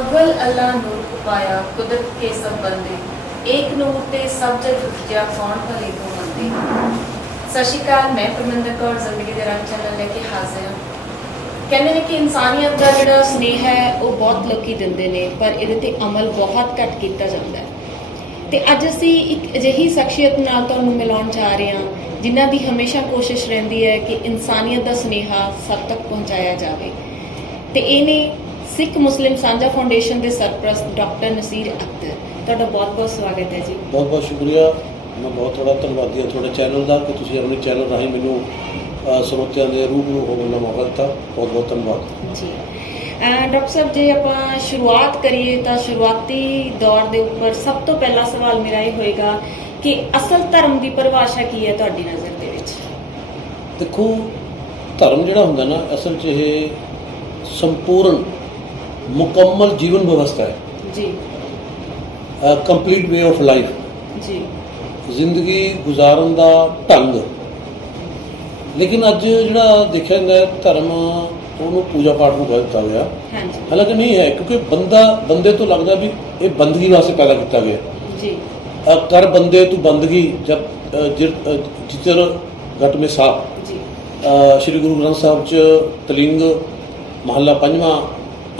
अव्वल अल्लाह नूर पाया कुदरत के सब बंदे एक नूर ते सब जग उपजा कौन भले को मंदे। सत श्री अकाल, मैं परमिंदर कौर जिंदगी दे रंग चैनल लेके हाजिर हाँ। कहते हैं कि इंसानियत का जो स्नेह है वो बहुत लोग दिंदे ने पर ये अमल बहुत घट किया जाता है। तो अज असी एक अजिही शख्सियत नाल तुहानूं मिलाउण जा रहे हैं जिन्हां दी हमेशा कोशिश रहिंदी है कि इंसानियत का सुनेहा सब तक पहुँचाया जाए। तो ये ने सिख मुस्लिम सांझा फाउंडेशन के सरप्रस्त डॉक्टर नसीर अख्तर, तुहाडा बहुत बहुत स्वागत है जी। बहुत बहुत शुक्रिया। मैं बहुत थोड़ा धन्यवादी हाँ थोड़े चैनल का कि तुसीं अपने चैनल राही मैनूं ਸਰੋਤਿਆਂ ਦੇ रूबरू होने का मौका दिता। बहुत बहुत धन्यवाद जी। डॉक्टर साहब जे आपां शुरुआत करिए तो शुरुआती दौर के उपर सब तो पहला सवाल मेरा ये होएगा कि असल धर्म की परिभाषा की है तुहाडी नज़र दे विच? देखो, धर्म जिहड़ा हुंदा ना असल च ये संपूर्ण मुकम्मल जीवन व्यवस्था है जी। कंप्लीट वे ऑफ लाइफ जी। जिंदगी गुजारन का ढंग। लेकिन अज जिहड़ा देखिया जाता है धर्म ਉਹਨੂੰ पूजा पाठ ਨੂੰ कह दिता गया। हालांकि नहीं है क्योंकि बंदे तो लगता भी ये बंदगी वास्ते पैदा किया गया जी। कर बंदे तू बंदगी जब जितर घट में साहब जी। श्री गुरु ग्रंथ साहब च तलिंग महला 5वां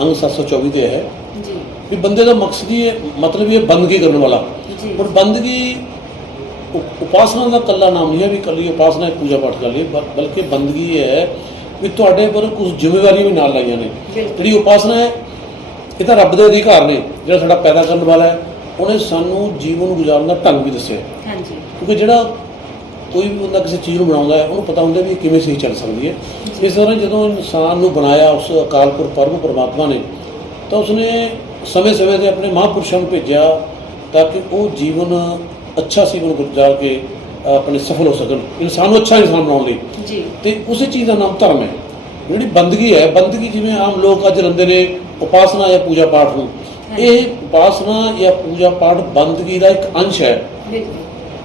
अंग 724 ते है जी। भी बंदे का मकसद ही मतलब ये बंदगी करने वाला। और बंदगी उपासना का कला नाम नहीं है भी कली उपासना पूजा पाठ कर ली, बल्कि बंदगी है भी तुहाडे पर कुछ जिम्मेवारी भी नाल लाइयां ने। जिहड़ी उपासना है ये तो रब दे अधिकार ने, जिहड़ा साडा पैदा करने वाला है उन्हें सानू जीवन गुजारन का ढंग भी दस्सिया। क्योंकि जिहड़ा कोई भी बंदा किसी चीज़ को बनाउंदा है उन्हें पता होंदा भी किवें सही चल सकती है। इस तरह जदों इंसान को बनाया उस अकाल पुरख परम परमात्मा ने तो उसने समय समय से अपने महापुरुषों को भेजा ताकि वो जीवन अच्छा जीवन गुजार के अपने सफल हो सकन, इंसान अच्छा इंसान बनाने तो उस चीज़ का नाम धर्म है। जी बंदगी है, बंदगी जिमें आम लोग अज रंदे ने उपासना या पूजा पाठ को, ये उपासना या पूजा पाठ बंदगी का एक अंश है,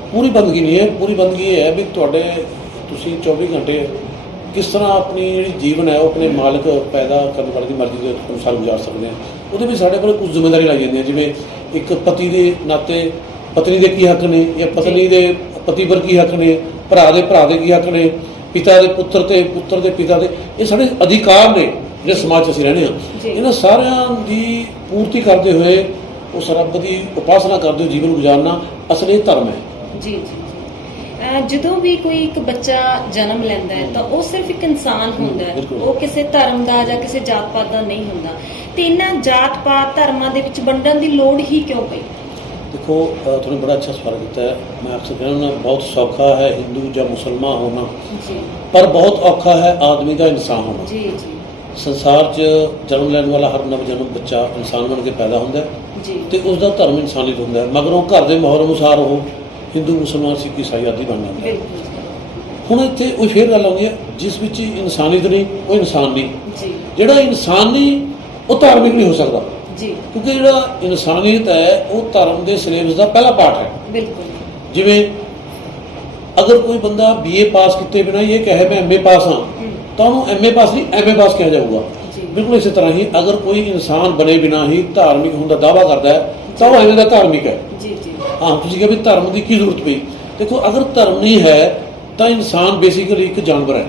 पूरी बंदगी नहीं है। पूरी बंदगी ये है भी तुहाडे तुसीं 24 घंटे किस तरह अपनी जी जीवन है वो अपने मालिक पैदा करने वाले की मर्जी के अनुसार गुजार सकते हैं। वो भी साढ़े पर कुछ जिम्मेदारी लाई जाती है, जिमें एक पति के नाते पत्नी के की हक ने या पत्नी के पति पर की हक ने, भरा के की हक ने, पिता के पुत्र के पिता के, ये साढ़े अधिकार ने जो समाज असीं रहने हैं। इन्हां सारियां दी पूर्ति करते हुए उस रब की उपासना करते हुए जीवन गुजारना असल ये धर्म है। जी जी। जदों भी कोई एक बच्चा जन्म लैंदा है तो वो सिर्फ एक इंसान हुंदा है, वो किसी धर्म का या किसी जात पात का नहीं हुंदा। ते इन्हां जात पात धर्मां दे विच वंडण दी लोड़ ही क्यों पई? देखो, तुमने बड़ा अच्छा सवाल किया है। मैं आपसे कहना बहुत सौखा है हिंदू या मुसलमान होना जी। पर बहुत औखा है आदमी का इंसान होना जी जी। संसार च जन्म लैन वाला हर नवजन्म बच्चा इंसान बन के पैदा होता है तो उसका धर्म इंसानियत होता है, मगर वो घर के माहौल अनुसार वो हिंदू मुसलमान सिख ईसाई आदि बन जाता है। हुण इत्थे वो फिर गल आउंदी है जिस विच इंसानियत नहीं वो इंसान नहीं, जिहड़ा इंसान नहीं वो धार्मिक नहीं हो सकता जी। क्योंकि जो इंसानियत है वो धर्म के सिलेबस का पहला पार्ट है। जिमें अगर कोई बंदा BA पास किए बिना ये कहे मैं MA पास हाँ तो उन्होंने MA पास नहीं MA पास कहा जाऊगा। बिल्कुल इसी तरह ही अगर कोई इंसान बने बिना ही धार्मिक होने का दावा करता है तो वह एवं का धार्मिक है। हाँ, तुसीं कहा भी धर्म की की जरूरत पई। देखो, अगर धर्म नहीं है तो इंसान बेसिकली एक जानवर है,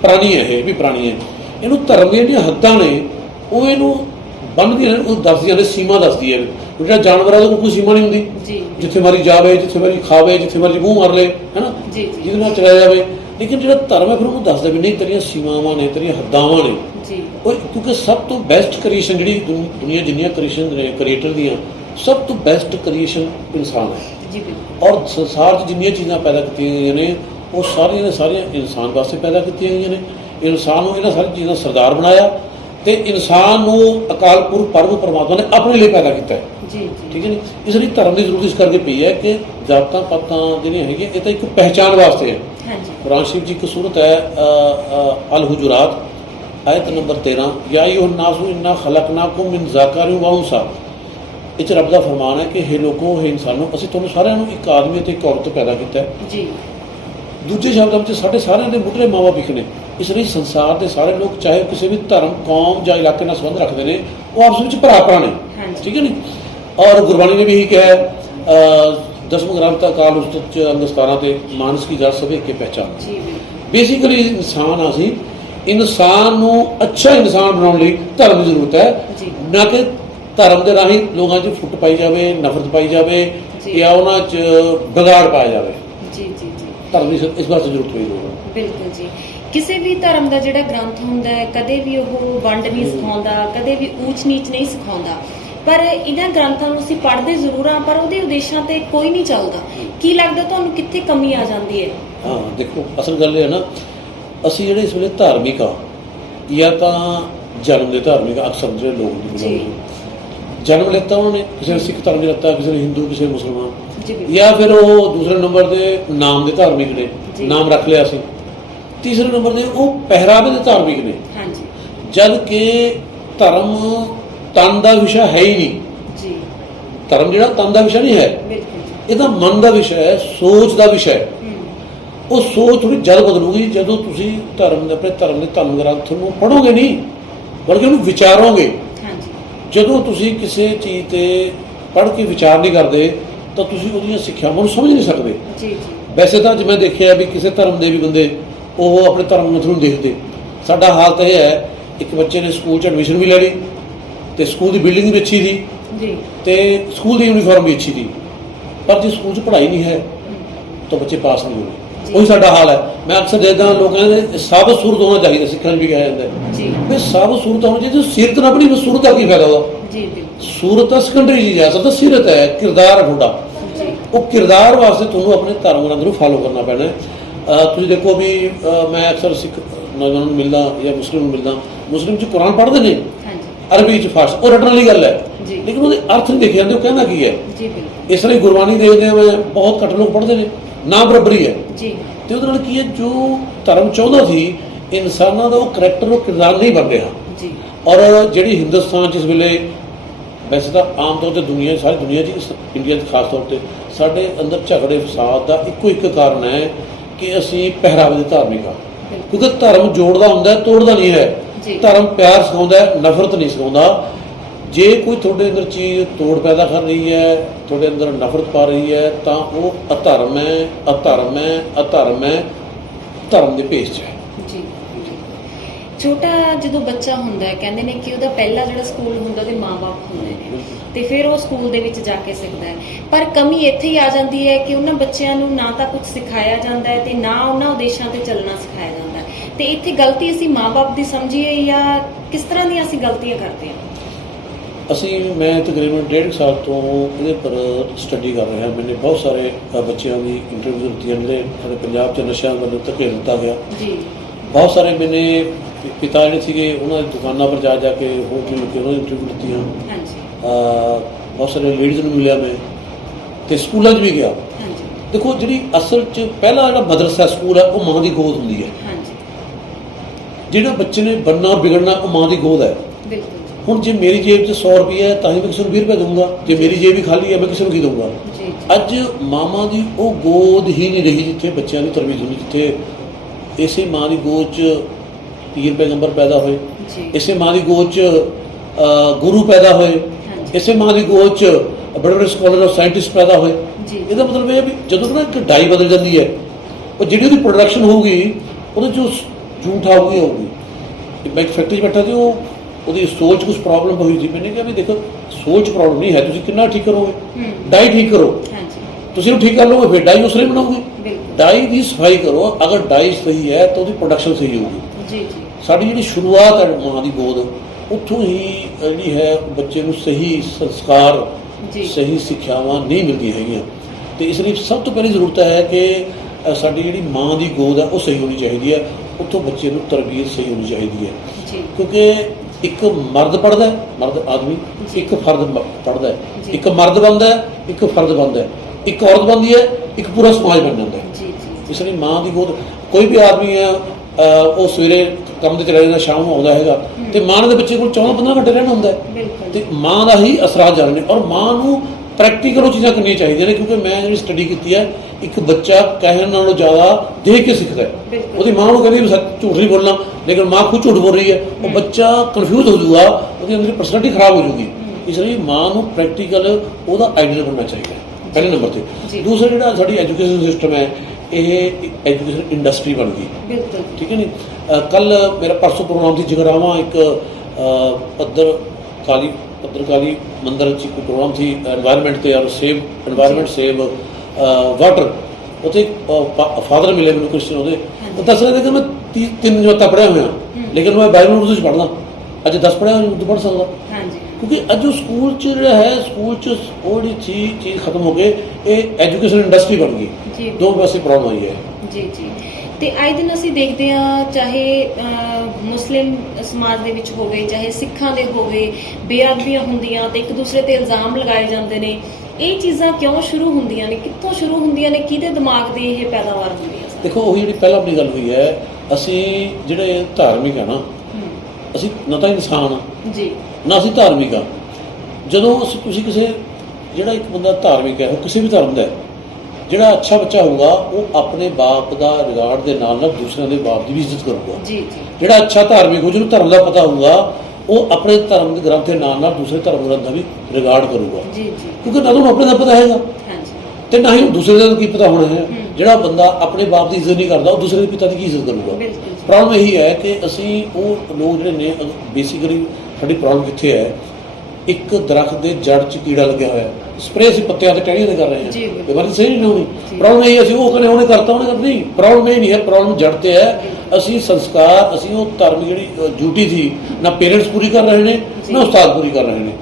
प्राणी है, ये भी प्राणी है। इनू धर्म दी हद्दां ने वो इनू बनदी दसदियां ने, सीमा दसदी है। जो जानवर है कोई सीमा नहीं होंगी, जिथे मर्जी जावे, जिथे मर्जी खावे, जिथे मर्जी मूँह मार ले, है ना, जिहदे नाल चलाया जाए। लेकिन जो धर्म है फिर उन्होंने दसदा भी नहीं तेरियां सीमावां ने, तेरियां हद्दावां ने। क्योंकि सब तो बैस्ट क्रिएशन जी दुनिया जिन्नियां क्रिएशन ने क्रिएटर दियां सब तो बैस्ट क्रिएशन इंसान है। और संसार च जिन्नियां चीज़ां पैदा की गई ने वो सारियां सारियां इंसान वास्ते पैदा की गई ने। इंसान को इन्हां सारी चीज़ां सरदार बनाया तो इंसान को अकाल पुरख परम परमात्मा ने अपने लिए पैदा किया है। ठीक है नी, इसलिए धर्म की जरूरत इस करके पई है कि जातां पातां जिहड़ियां हैगियां ये तो एक पहचान वास्ते है। कुरान शरीफ जी एक सूरत है अल हुजुरात आयत नंबर 13, या अय्युहन नासु इन्ना खलकनाकुम मिन ज़कारिन व उन्सा। इस रब का फरमान है कि हे लोगों, हे इंसानों, असीं तुहानूं सारिआं नूं एक आदमी ते एक औरत पैदा किया है। दूजे शब्दों में साढ़े सारे के मुढ़ले माँ बाप एक ने। इसलिए संसार के सारे लोग चाहे किसी भी धर्म कौम या इलाके नाल संबंध रखते हैं ਉਹ ਆਪਸ ਵਿੱਚ ਭਰਾ ਭਰਾ ਨੇ, ਠੀਕ ਹੈ ਨੀ। ਔਰ ਗੁਰਬਾਣੀ ਨੇ ਵੀ ਇਹੀ ਕਿਹਾ ਦਸਮ ਗ੍ਰੰਥ ਅਕਾਲ ਉਸਤਤ ਚ ਅੰਗ 17 ਤੇ ਮਾਨਸ ਕੀ ਜਾਤ ਸਭੇ ਕੇ ਪਹਿਚਾਨ। ਬੇਸਿਕਲੀ ਇਨਸਾਨ ਆ, ਅਸੀਂ ਇਨਸਾਨ ਨੂੰ ਅੱਛਾ ਇਨਸਾਨ ਬਣਾਉਣ ਲਈ ਧਰਮ ਦੀ ਜ਼ਰੂਰਤ ਹੈ, ਨਾ ਕਿ ਧਰਮ ਦੇ ਰਾਹੀਂ ਲੋਕਾਂ 'ਚ ਫੁੱਟ ਪਾਈ ਜਾਵੇ, ਨਫ਼ਰਤ ਪਾਈ ਜਾਵੇ ਜਾਂ ਉਹਨਾਂ 'ਚ ਵਿਗਾੜ ਪਾਇਆ ਜਾਵੇ। ਧਰਮ ਦੀ ਇਸ ਵਾਸਤੇ ਜ਼ਰੂਰਤ ਪਈ ਹੋਵੇ। ਬਿਲਕੁਲ ਜੀ। ਕਿਸੇ ਵੀ ਧਰਮ ਦਾ ਜਿਹੜਾ ਗ੍ਰੰਥ ਹੁੰਦਾ ਹੈ, ਕਦੇ ਵੀ ਉਹ ਵੰਡ ਨਹੀਂ ਸਿਖਾਉਂਦਾ, ਕਦੇ ਵੀ ਊਚ ਨੀਚ ਨਹੀਂ ਸਿਖਾਉਂਦਾ, ਪਰ ਇਹਨਾਂ ਗ੍ਰੰਥਾਂ ਨੂੰ ਅਸੀਂ ਪੜ੍ਹਦੇ ਜ਼ਰੂਰ ਹਾਂ, ਪਰ ਉਹਦੇ ਉਦੇਸ਼ਾਂ ਤੇ ਕੋਈ ਨਹੀਂ ਚੱਲਦਾ। ਕੀ ਲੱਗਦਾ ਤੁਹਾਨੂੰ ਕਿੱਥੇ ਕਮੀ ਆ ਜਾਂਦੀ ਹੈ? ਹਾਂ ਦੇਖੋ, ਅਸਲ ਗੱਲ ਇਹ ਹੈ ਨਾ, ਅਸੀਂ ਜਿਹੜੇ ਇਸ ਵੇਲੇ ਧਾਰਮਿਕ ਆ ਜਾਂ ਤਾਂ ਜਨਮ ਦੇ ਧਾਰਮਿਕ ਅਕਸਰ ਜਿਹੜੇ ਲੋਕ ਜਨਮ ਲੈਤਾ ਉਹਨਾਂ ਨੇ, ਕਿਸੇ ਨੇ ਸਿੱਖ ਧਰਮ ਚ ਲੈਤਾ, ਕਿਸੇ ਨੇ ਹਿੰਦੂ, ਕਿਸੇ ਨੇ ਮੁਸਲਮਾਨ, ਜਾਂ ਫਿਰ ਉਹ ਦੂਸਰੇ ਨੰਬਰ ਦੇ ਨਾਮ ਦੇ ਧਾਰਮਿਕ ਨੇ, ਨਾਮ ਰੱਖ ਲਿਆ ਸੀ। ਤੀਸਰੇ ਨੰਬਰ ਦੇ ਉਹ ਪਹਿਰਾਵੇ ਦੇ ਧਾਰਮਿਕ ਨੇ, ਜਦ ਕਿ ਧਰਮ ਤਨ ਦਾ ਵਿਸ਼ਾ ਹੈ ਹੀ ਨਹੀਂ। ਧਰਮ ਜਿਹੜਾ ਤਨ ਦਾ ਵਿਸ਼ਾ ਨਹੀਂ ਹੈ, ਇਹਦਾ ਮਨ ਦਾ ਵਿਸ਼ਾ ਹੈ, ਸੋਚ ਦਾ ਵਿਸ਼ਾ ਹੈ। ਉਹ ਸੋਚ ਥੋੜੀ ਜਦ ਬਦਲੂਗੀ ਜਦੋਂ ਤੁਸੀਂ ਧਰਮ ਦੇ ਆਪਣੇ ਧਰਮ ਦੇ ਧਰਮ ਗ੍ਰੰਥ ਨੂੰ ਪੜ੍ਹੋਗੇ ਨਹੀਂ, ਬਲਕਿ ਉਹਨੂੰ ਵਿਚਾਰੋਗੇ। ਜਦੋਂ ਤੁਸੀਂ ਕਿਸੇ ਚੀਜ਼ ਤੇ ਪੜ੍ਹ ਕੇ ਵਿਚਾਰ ਨਹੀਂ ਕਰਦੇ ਤਾਂ ਤੁਸੀਂ ਉਹਦੀਆਂ ਸਿੱਖਿਆਵਾਂ ਨੂੰ ਸਮਝ ਨਹੀਂ ਸਕਦੇ। ਵੈਸੇ ਤਾਂ ਅੱਜ ਮੈਂ ਦੇਖਿਆ ਵੀ ਕਿਸੇ ਧਰਮ ਦੇ ਵੀ ਬੰਦੇ ਉਹ ਆਪਣੇ ਧਰਮ ਗ੍ਰੰਥ ਨੂੰ ਦੇਖਦੇ। ਸਾਡਾ ਹਾਲ ਤਾਂ ਇਹ ਹੈ, ਇੱਕ ਬੱਚੇ ਨੇ ਸਕੂਲ 'ਚ ਐਡਮਿਸ਼ਨ ਵੀ ਲੈ ਲਈ ਤੇ ਸਕੂਲ ਦੀ ਬਿਲਡਿੰਗ ਵੀ ਅੱਛੀ ਸੀ ਤੇ ਸਕੂਲ ਦੀ ਯੂਨੀਫਾਰਮ ਵੀ ਅੱਛੀ ਸੀ, ਪਰ ਜੇ ਸਕੂਲ 'ਚ ਪੜ੍ਹਾਈ ਨਹੀਂ ਹੈ ਤਾਂ ਬੱਚੇ ਪਾਸ ਨਹੀਂ ਹੋਣੇ। ਉਹੀ ਸਾਡਾ ਹਾਲ ਹੈ। ਮੈਂ ਅਕਸਰ ਦੇਖਦਾ ਲੋਕ ਕਹਿੰਦੇ ਸਾਬਤ ਸੂਰਤ ਹੋਣਾ ਚਾਹੀਦਾ, ਸਿੱਖਾਂ ਨੂੰ ਵੀ ਕਿਹਾ ਜਾਂਦਾ ਵੀ ਸਾਬਤ ਸੂਰਤ ਹੋਣੀ ਚਾਹੀਦੀ। ਸੀਰਤ ਨਾ ਬਣੀ, ਸੂਰਤ ਦਾ ਕੀ ਫਾਇਦਾ ਉਹਦਾ? ਸੂਰਤ ਤਾਂ ਸੈਕੰਡਰੀ ਚੀਜ਼ ਹੈ, ਅਸਲ ਤਾਂ ਸੀਰਤ ਹੈ, ਕਿਰਦਾਰ ਹੈ ਤੁਹਾਡਾ। ਉਹ ਕਿਰਦਾਰ ਵਾਸਤੇ ਤੁਹਾਨੂੰ ਆਪਣੇ ਧਰਮ ਗ੍ਰੰਥ ਨੂੰ ਫਾਲੋ ਕਰਨਾ ਪੈਣਾ ਹੈ। ਤੁਸੀਂ ਦੇਖੋ ਵੀ ਮੈਂ ਅਕਸਰ ਸਿੱਖ ਨੌਜਵਾਨਾਂ ਨੂੰ ਮਿਲਦਾ ਜਾਂ ਮੁਸਲਿਮ ਨੂੰ ਮਿਲਦਾ, ਮੁਸਲਿਮ 'ਚ ਕੁਰਾਨ ਪੜ੍ਹਦੇ ਨੇ ਅਰਬੀ 'ਚ ਫਾਰਸੀ, ਉਹ ਰੱਟਣ ਵਾਲੀ ਗੱਲ ਹੈ, ਲੇਕਿਨ ਉਹਦੇ ਅਰਥ ਨਹੀਂ ਦੇਖੇ ਜਾਂਦੇ, ਉਹ ਕਹਿੰਦਾ ਕੀ ਹੈ। ਇਸ ਲਈ ਗੁਰਬਾਣੀ ਦੇਖਦੇ ਹਾਂ, ਮੈਂ ਬਹੁਤ ਘੱਟ ਲੋਕ ਪੜ੍ਹਦੇ ਨੇ, ਨਾ ਬਰਾਬਰੀ ਹੈ। ਤੇ ਉਹਦੇ ਨਾਲ ਕੀ ਹੈ, ਜੋ ਧਰਮ ਚਾਹੁੰਦਾ ਸੀ ਇਨਸਾਨਾਂ ਦਾ ਉਹ ਕਰੈਕਟਰ, ਉਹ ਕਿਰਦਾਰ ਨਹੀਂ ਬਣ ਰਿਹਾ। ਔਰ ਜਿਹੜੀ ਹਿੰਦੁਸਤਾਨ 'ਚ ਇਸ ਵੇਲੇ, ਵੈਸੇ ਤਾਂ ਆਮ ਤੌਰ 'ਤੇ ਦੁਨੀਆ, ਸਾਰੀ ਦੁਨੀਆ 'ਚ, ਇੰਡੀਆ 'ਚ ਖਾਸ ਤੌਰ 'ਤੇ ਸਾਡੇ ਅੰਦਰ ਝਗੜੇ ਫਸਾਦ ਦਾ ਇੱਕੋ ਇੱਕ ਕਾਰਨ ਹੈ ਕਿ ਅਸੀਂ ਪਹਿਰਾਵੇ ਦੇ ਧਾਰਮਿਕ ਹਾਂ। ਕਿਉਂਕਿ ਧਰਮ ਜੋੜਦਾ ਹੁੰਦਾ, ਤੋੜਦਾ ਨਹੀਂ ਹੈ। ਧਰਮ ਪਿਆਰ ਸਿਖਾਉਂਦਾ, ਨਫ਼ਰਤ ਨਹੀਂ ਸਿਖਾਉਂਦਾ। ਜੇ ਕੋਈ ਤੁਹਾਡੇ ਅੰਦਰ ਚੀਜ਼ ਤੋੜ ਪੈਦਾ ਕਰ ਰਹੀ ਹੈ, ਤੁਹਾਡੇ ਅੰਦਰ ਨਫ਼ਰਤ ਪਾ ਰਹੀ ਹੈ, ਤਾਂ ਉਹ ਅਧਰਮ ਹੈ, ਅਧਰਮ ਹੈ, ਅਧਰਮ ਹੈ, ਧਰਮ ਦੇ ਭੇਸ 'ਚ ਹੈ। ਛੋਟਾ ਜਦੋਂ ਬੱਚਾ ਹੁੰਦਾ ਹੈ, ਕਹਿੰਦੇ ਨੇ ਕਿ ਉਹਦਾ ਪਹਿਲਾ ਜਿਹੜਾ ਸਕੂਲ ਹੁੰਦਾ ਉਹਦੇ ਮਾਂ-ਬਾਪ ਹੁੰਦੇ ਨੇ, ਤੇ ਫਿਰ ਉਹ ਸਕੂਲ ਦੇ ਵਿੱਚ ਜਾ ਕੇ ਸਿੱਖਦਾ ਹੈ। ਪਰ ਕਮੀ ਇੱਥੇ ਹੀ ਆ ਜਾਂਦੀ ਹੈ ਕਿ ਉਹਨਾਂ ਬੱਚਿਆਂ ਨੂੰ ਨਾ ਤਾਂ ਕੁਝ ਸਿਖਾਇਆ ਜਾਂਦਾ ਹੈ ਤੇ ਨਾ ਉਹਨਾਂ ਉਦੇਸ਼ਾਂ ਤੇ ਚੱਲਣਾ ਸਿਖਾਇਆ ਜਾਂਦਾ ਹੈ। ਤੇ ਇੱਥੇ ਗਲਤੀ ਅਸੀਂ ਮਾਂ-ਬਾਪ ਦੀ ਸਮਝੀਏ ਜਾਂ ਕਿਸ ਤਰ੍ਹਾਂ ਦੀਆਂ ਅਸੀਂ ਗਲਤੀਆਂ ਕਰਦੇ ਹਾਂ? ਮੈਂ ਤਕਰੀਬਨ 1.5 ਸਾਲ ਤੋਂ ਇਹਦੇ ਪਰ ਸਟੱਡੀ ਕਰ ਰਿਹਾ। ਮੈंने ਬਹੁਤ ਸਾਰੇ ਬੱਚਿਆਂ ਦੀ ਇੰਟਰਵਿਊ ਦਿੱਤੀਆਂ, ਜਿਹੜੇ ਸਾਡੇ ਪੰਜਾਬ 'ਚ ਨਸ਼ਿਆਂ ਵੱਲ ਧੱਕੇ ਦਿੱਤਾ ਗਿਆ। ਬਹੁਤ ਸਾਰੇ ਮੈंने ਪਿਤਾ ਜਿਹੜੇ ਸੀਗੇ ਉਹਨਾਂ ਦੀ ਦੁਕਾਨਾਂ ਪਰ ਜਾ ਕੇ ਹੋਟਲ ਲੁਕੇ ਉਹਨਾਂ ਦੀ ਇੰਟਰਵਿਊ ਦਿੱਤੀਆਂ। ਬਹੁਤ ਸਾਰੇ ਲੇਡੀਜ਼ ਨੂੰ ਮਿਲਿਆ ਮੈਂ, ਤੇ ਸਕੂਲਾਂ 'ਚ ਵੀ ਗਿਆ। ਦੇਖੋ, ਜਿਹੜੀ ਅਸਲ 'ਚ ਪਹਿਲਾ ਜਿਹੜਾ ਮਦਰਸਾ ਸਕੂਲ ਹੈ ਉਹ ਮਾਂ ਦੀ ਗੋਦ ਹੁੰਦੀ ਹੈ। ਜਿਹੜਾ ਬੱਚੇ ਨੇ ਬਣਨਾ ਵਿਗੜਨਾ ਉਹ ਮਾਂ ਦੀ ਗੋਦ ਹੈ। ਹੁਣ ਜੇ ਮੇਰੀ ਜੇਬ 'ਚ 100 ਰੁਪਏ ਹੈ ਤਾਂ ਹੀ ਮੈਂ ਕਿਸੇ ਨੂੰ 20 ਰੁਪਏ ਦਊਂਗਾ, ਜੇ ਮੇਰੀ ਜੇਬ ਵੀ ਖਾਲੀ ਹੈ ਮੈਂ ਕਿਸੇ ਨੂੰ ਕੀ ਦਊਂਗਾ? ਅੱਜ ਮਾਵਾਂ ਦੀ ਉਹ ਗੋਦ ਹੀ ਨਹੀਂ ਰਹੀ ਜਿੱਥੇ ਬੱਚਿਆਂ ਦੀ ਤਰਬੀਅਤ ਹੁੰਦੀ, ਜਿੱਥੇ ਇਸੇ ਮਾਂ ਦੀ ਗੋਦ 'ਚ ਪੀਰ ਪੈਗੰਬਰ ਪੈਦਾ ਹੋਏ, ਇਸੇ ਮਾਂ ਦੀ ਗੋਦ 'ਚ ਗੁਰੂ ਪੈਦਾ ਹੋਏ, ਇਸੇ ਮਾਂ ਦੀ ਗੋਦ 'ਚ ਬੜੇ ਬੜੇ ਸਕਾਲਰ ਔਰ ਸਾਇੰਟਿਸਟ ਪੈਦਾ ਹੋਏ। ਇਹਦਾ ਮਤਲਬ ਇਹ ਹੈ ਵੀ ਜਦੋਂ ਨਾ ਇੱਕ ਡਾਈ ਬਦਲ ਜਾਂਦੀ ਹੈ, ਉਹ ਜਿਹੜੀ ਉਹਦੀ ਪ੍ਰੋਡਕਸ਼ਨ ਹੋਊਗੀ ਉਹਦੇ 'ਚ ਝੂਠ ਆਊਗੀ। ਮੈਂ ਇੱਕ ਫੈਕਟਰੀ 'ਚ ਬੈਠਾ ਤੇ ਉਹਦੀ ਸੋਚ ਕੁਝ ਪ੍ਰੋਬਲਮ ਹੋਈ ਸੀ। ਮੈंने ਕਿਹਾ ਵੀ ਦੇਖੋ, ਸੋਚ ਪ੍ਰੋਬਲਮ ਨਹੀਂ ਹੈ, ਤੁਸੀਂ ਕਿੰਨਾ ਠੀਕ ਕਰੋਗੇ? ਡਾਈ ਠੀਕ ਕਰੋ, ਤੁਸੀਂ ਉਹ ਠੀਕ ਕਰ ਲਓਗੇ ਫਿਰ ਡਾਈ ਉਸਨੇ ਬਣਾਓਗੇ। ਡਾਈ ਦੀ ਸਫਾਈ ਕਰੋ, ਅਗਰ ਡਾਈ ਸਹੀ ਹੈ ਤਾਂ ਉਹਦੀ ਪ੍ਰੋਡਕਸ਼ਨ ਸਹੀ ਹੋਊਗੀ। ਸਾਡੀ ਜਿਹੜੀ ਸ਼ੁਰੂਆਤ ਹੈ ਮਾਂ ਦੀ ਗੋਦ, ਉੱਥੋਂ ਹੀ ਜਿਹੜੀ ਹੈ ਬੱਚੇ ਨੂੰ ਸਹੀ ਸੰਸਕਾਰ, ਸਹੀ ਸਿੱਖਿਆਵਾਂ ਨਹੀਂ ਮਿਲਦੀਆਂ ਹੈਗੀਆਂ। ਤੇ ਇਸ ਲਈ ਸਭ ਤੋਂ ਪਹਿਲੀ ਜ਼ਰੂਰਤ ਹੈ ਕਿ ਸਾਡੀ ਜਿਹੜੀ ਮਾਂ ਦੀ ਗੋਦ ਹੈ ਉਹ ਸਹੀ ਹੋਣੀ ਚਾਹੀਦੀ ਹੈ, ਉੱਥੋਂ ਬੱਚੇ ਨੂੰ ਤਰਬੀਅਤ ਸਹੀ ਹੋਣੀ ਚਾਹੀਦੀ ਹੈ। ਕਿਉਂਕਿ ਇੱਕ ਮਰਦ ਪੜ੍ਹਦਾ ਹੈ, ਮਰਦ ਆਦਮੀ, ਇੱਕ ਫਰਦ ਪੜ੍ਹਦਾ ਹੈ, ਇੱਕ ਮਰਦ ਬਣਦਾ ਹੈ, ਇੱਕ ਫਰਦ ਬਣਦਾ ਹੈ, ਇੱਕ ਔਰਤ ਬਣਦੀ ਹੈ, ਇੱਕ ਪੂਰਾ ਸਮਾਜ ਬਣ ਜਾਂਦਾ ਹੈ। ਇਸ ਲਈ ਮਾਂ ਦੀ ਗੋਦ, ਕੋਈ ਵੀ ਆਦਮੀ ਹੈ ਉਹ ਸਵੇਰੇ ਕੰਮ ਤੇ ਚਲਾ ਜਾਂਦਾ, ਸ਼ਾਮ ਨੂੰ ਆਉਂਦਾ ਹੈਗਾ, ਤੇ ਮਾਂ ਦੇ ਬੱਚੇ ਕੋਲ 14-15 ਘੰਟੇ ਰਹਿਣਾ ਹੁੰਦਾ ਹੈ, ਤੇ ਮਾਂ ਦਾ ਹੀ ਅਸਰਾਤ ਜਾਣੇ ਨੇ। ਔਰ ਮਾਂ ਨੂੰ ਪ੍ਰੈਕਟੀਕਲ ਉਹ ਚੀਜ਼ਾਂ ਕਰਨੀਆਂ ਚਾਹੀਦੀਆਂ ਨੇ, ਕਿਉਂਕਿ ਮੈਂ ਜਿਹੜੀ ਸਟੱਡੀ ਕੀਤੀ ਹੈ, ਇੱਕ ਬੱਚਾ ਕਹਿਣ ਨਾਲੋਂ ਜ਼ਿਆਦਾ ਦੇਖ ਕੇ ਸਿੱਖਦਾ ਹੈ। ਉਹਦੀ ਮਾਂ ਨੂੰ ਕਹਿੰਦੀ ਝੂਠ ਨਹੀਂ ਬੋਲਣਾ, लेकिन माँ खुद झूठ बोल रही है, वो बच्चा कन्फ्यूज हो जाऊगा, उसकी अंदर पर्सनैलिटी खराब हो जाएगी। इसलिए माँ को प्रैक्टिकल ਉਹਦਾ आइडियल बनना चाहिए पहले नंबर से। दूसरा ਜਿਹੜਾ ਸਾਡੀ एजुकेशन सिस्टम है, ਇਹ एजुकेशन इंडस्ट्री बन गई, ठीक है नहीं। कल मेरा परसों प्रोग्राम थी जगरावा, एक पद्रकाली मंदिर च एक प्रोग्राम थी एनवायरनमेंट ते और सेव एनवायरनमेंट सेव वाटर। उत्थे फादर मिले मैंने क्रिश्चियन, ਉਹਦੇ दस रहे थे कि मैं 3 जमातां पढ़िया हुआ, लेकिन मैं बाइबल उर्दू च पढ़ना, अज 10 पढ़िया उर्दू पढ़ सकदा, क्योंकि अज स्कूल च जिहड़ा है स्कूल च वो जिहड़ी चीज़ खत्म हो गई, ये एजुकेशन इंडस्ट्री बन गई। दो पासे प्रॉब्लम आई है जी जी। ਤੇ ਆਏ ਦਿਨ ਅਸੀਂ ਦੇਖਦੇ ਹਾਂ, ਚਾਹੇ ਮੁਸਲਿਮ ਸਮਾਜ ਦੇ ਵਿੱਚ ਹੋਵੇ, ਚਾਹੇ ਸਿੱਖਾਂ ਦੇ ਹੋਵੇ, ਬੇਅਦਬੀਆਂ ਹੁੰਦੀਆਂ ਤੇ ਇੱਕ ਦੂਸਰੇ ਤੇ ਇਲਜ਼ਾਮ ਲਗਾਏ ਜਾਂਦੇ ਨੇ। ਇਹ ਚੀਜ਼ਾਂ ਕਿਉਂ ਸ਼ੁਰੂ ਹੁੰਦੀਆਂ ਨੇ, ਕਿੱਥੋਂ ਸ਼ੁਰੂ ਹੁੰਦੀਆਂ ਨੇ, ਕਿਹਦੇ ਦਿਮਾਗ ਦੀ ਇਹ ਪੈਦਾਵਾਰ ਹੁੰਦੀ ਹੈ? ਦੇਖੋ ਉਹੀ ਜਿਹੜੀ ਪਹਿਲਾਂ ਆਪਣੀ ਗੱਲ ਹੋਈ ਹੈ, ਅਸੀਂ ਜਿਹੜੇ ਧਾਰਮਿਕ ਆ ਨਾ, ਅਸੀਂ ਨਾ ਤਾਂ ਇਨਸਾਨ ਆ ਜੀ, ਨਾ ਅਸੀਂ ਧਾਰਮਿਕ ਆ। ਜਦੋਂ ਤੁਸੀਂ ਕਿਸੇ ਜਿਹੜਾ ਇੱਕ ਬੰਦਾ ਧਾਰਮਿਕ ਹੈ, ਉਹ ਕਿਸੇ ਵੀ ਧਰਮ ਦਾ ਹੈ, ਜਿਹੜਾ ਅੱਛਾ ਬੱਚਾ ਹੋਊਗਾ ਉਹ ਆਪਣੇ ਬਾਪ ਦਾ ਰਿਗਾਰਡ ਦੇ ਨਾਲ ਨਾਲ ਦੂਸਰਿਆਂ ਦੇ ਬਾਪ ਦੀ ਵੀ ਇੱਜ਼ਤ ਕਰੂਗਾ। ਜੀ ਜੀ। ਜਿਹੜਾ ਅੱਛਾ ਧਾਰਮਿਕ ਹੋ, ਜਿਹਨੂੰ ਧਰਮ ਦਾ ਪਤਾ ਹੋਊਗਾ, ਉਹ ਆਪਣੇ ਧਰਮ ਦੇ ਗ੍ਰੰਥ ਦੇ ਨਾਲ ਨਾਲ ਦੂਸਰੇ ਧਰਮ ਗ੍ਰੰਥ ਦਾ ਵੀ ਰਿਗਾਰਡ ਕਰੂਗਾ। ਜੀ ਜੀ। ਕਿਉਂਕਿ ਨਾ ਉਹਨੂੰ ਆਪਣੇ ਦਾ ਪਤਾ ਹੈਗਾ ਤੇ ਨਾ ਹੀ ਦੂਸਰੇ ਦਾ ਕੀ ਪਤਾ ਹੋਣਾ ਹੈ। ਜਿਹੜਾ ਬੰਦਾ ਆਪਣੇ ਬਾਪ ਦੀ ਇੱਜ਼ਤ ਨਹੀਂ ਕਰਦਾ, ਉਹ ਦੂਸਰੇ ਦੇ ਪਿਤਾ ਦੀ ਕੀ ਇੱਜ਼ਤ ਕਰੂਗਾ? ਪ੍ਰੋਬਲਮ ਇਹੀ ਹੈ ਕਿ ਅਸੀਂ ਉਹ ਲੋਕ ਜਿਹੜੇ ਨੇ, ਬੇਸਿਕਲੀ ਸਾਡੀ ਪ੍ਰੋਬਲਮ ਕਿੱਥੇ ਹੈ, ਇੱਕ ਦਰਖਤ ਦੇ ਜੜ 'ਚ ਕੀੜਾ ਲੱਗਿਆ ਹੋਇਆ, ਸਪਰੇਅ ਅਸੀਂ ਪੱਤਿਆਂ ਤੇ ਟਹਿਣੀਆਂ ਤੇ ਕਰ ਰਹੇ ਹਾਂ, ਇਹ ਬਾਤ ਸਹੀ ਨਹੀਂ ਹੋਣੀ। ਪ੍ਰੋਬਲਮ ਇਹ ਅਸੀਂ ਉਹ ਕਹਿੰਦੇ ਉਹਨੇ ਕਰਤਾ ਉਹਨੇ ਕਰਤਾ, ਨਹੀਂ, ਪ੍ਰੋਬਲਮ ਇਹ ਨਹੀਂ ਹੈ, ਪ੍ਰੋਬਲਮ ਜੜ ਤੇ ਹੈ। ਅਸੀਂ ਸੰਸਕਾਰ, ਅਸੀਂ ਉਹ ਧਰਮ ਜਿਹੜੀ ਡਿਊਟੀ ਸੀ ਨਾ ਪੇਰੈਂਟਸ ਪੂਰੀ ਕਰ ਰਹੇ ਨੇ, ਨਾ ਉਸਤਾਦ ਪੂਰੀ ਕਰ ਰਹੇ ਨੇ,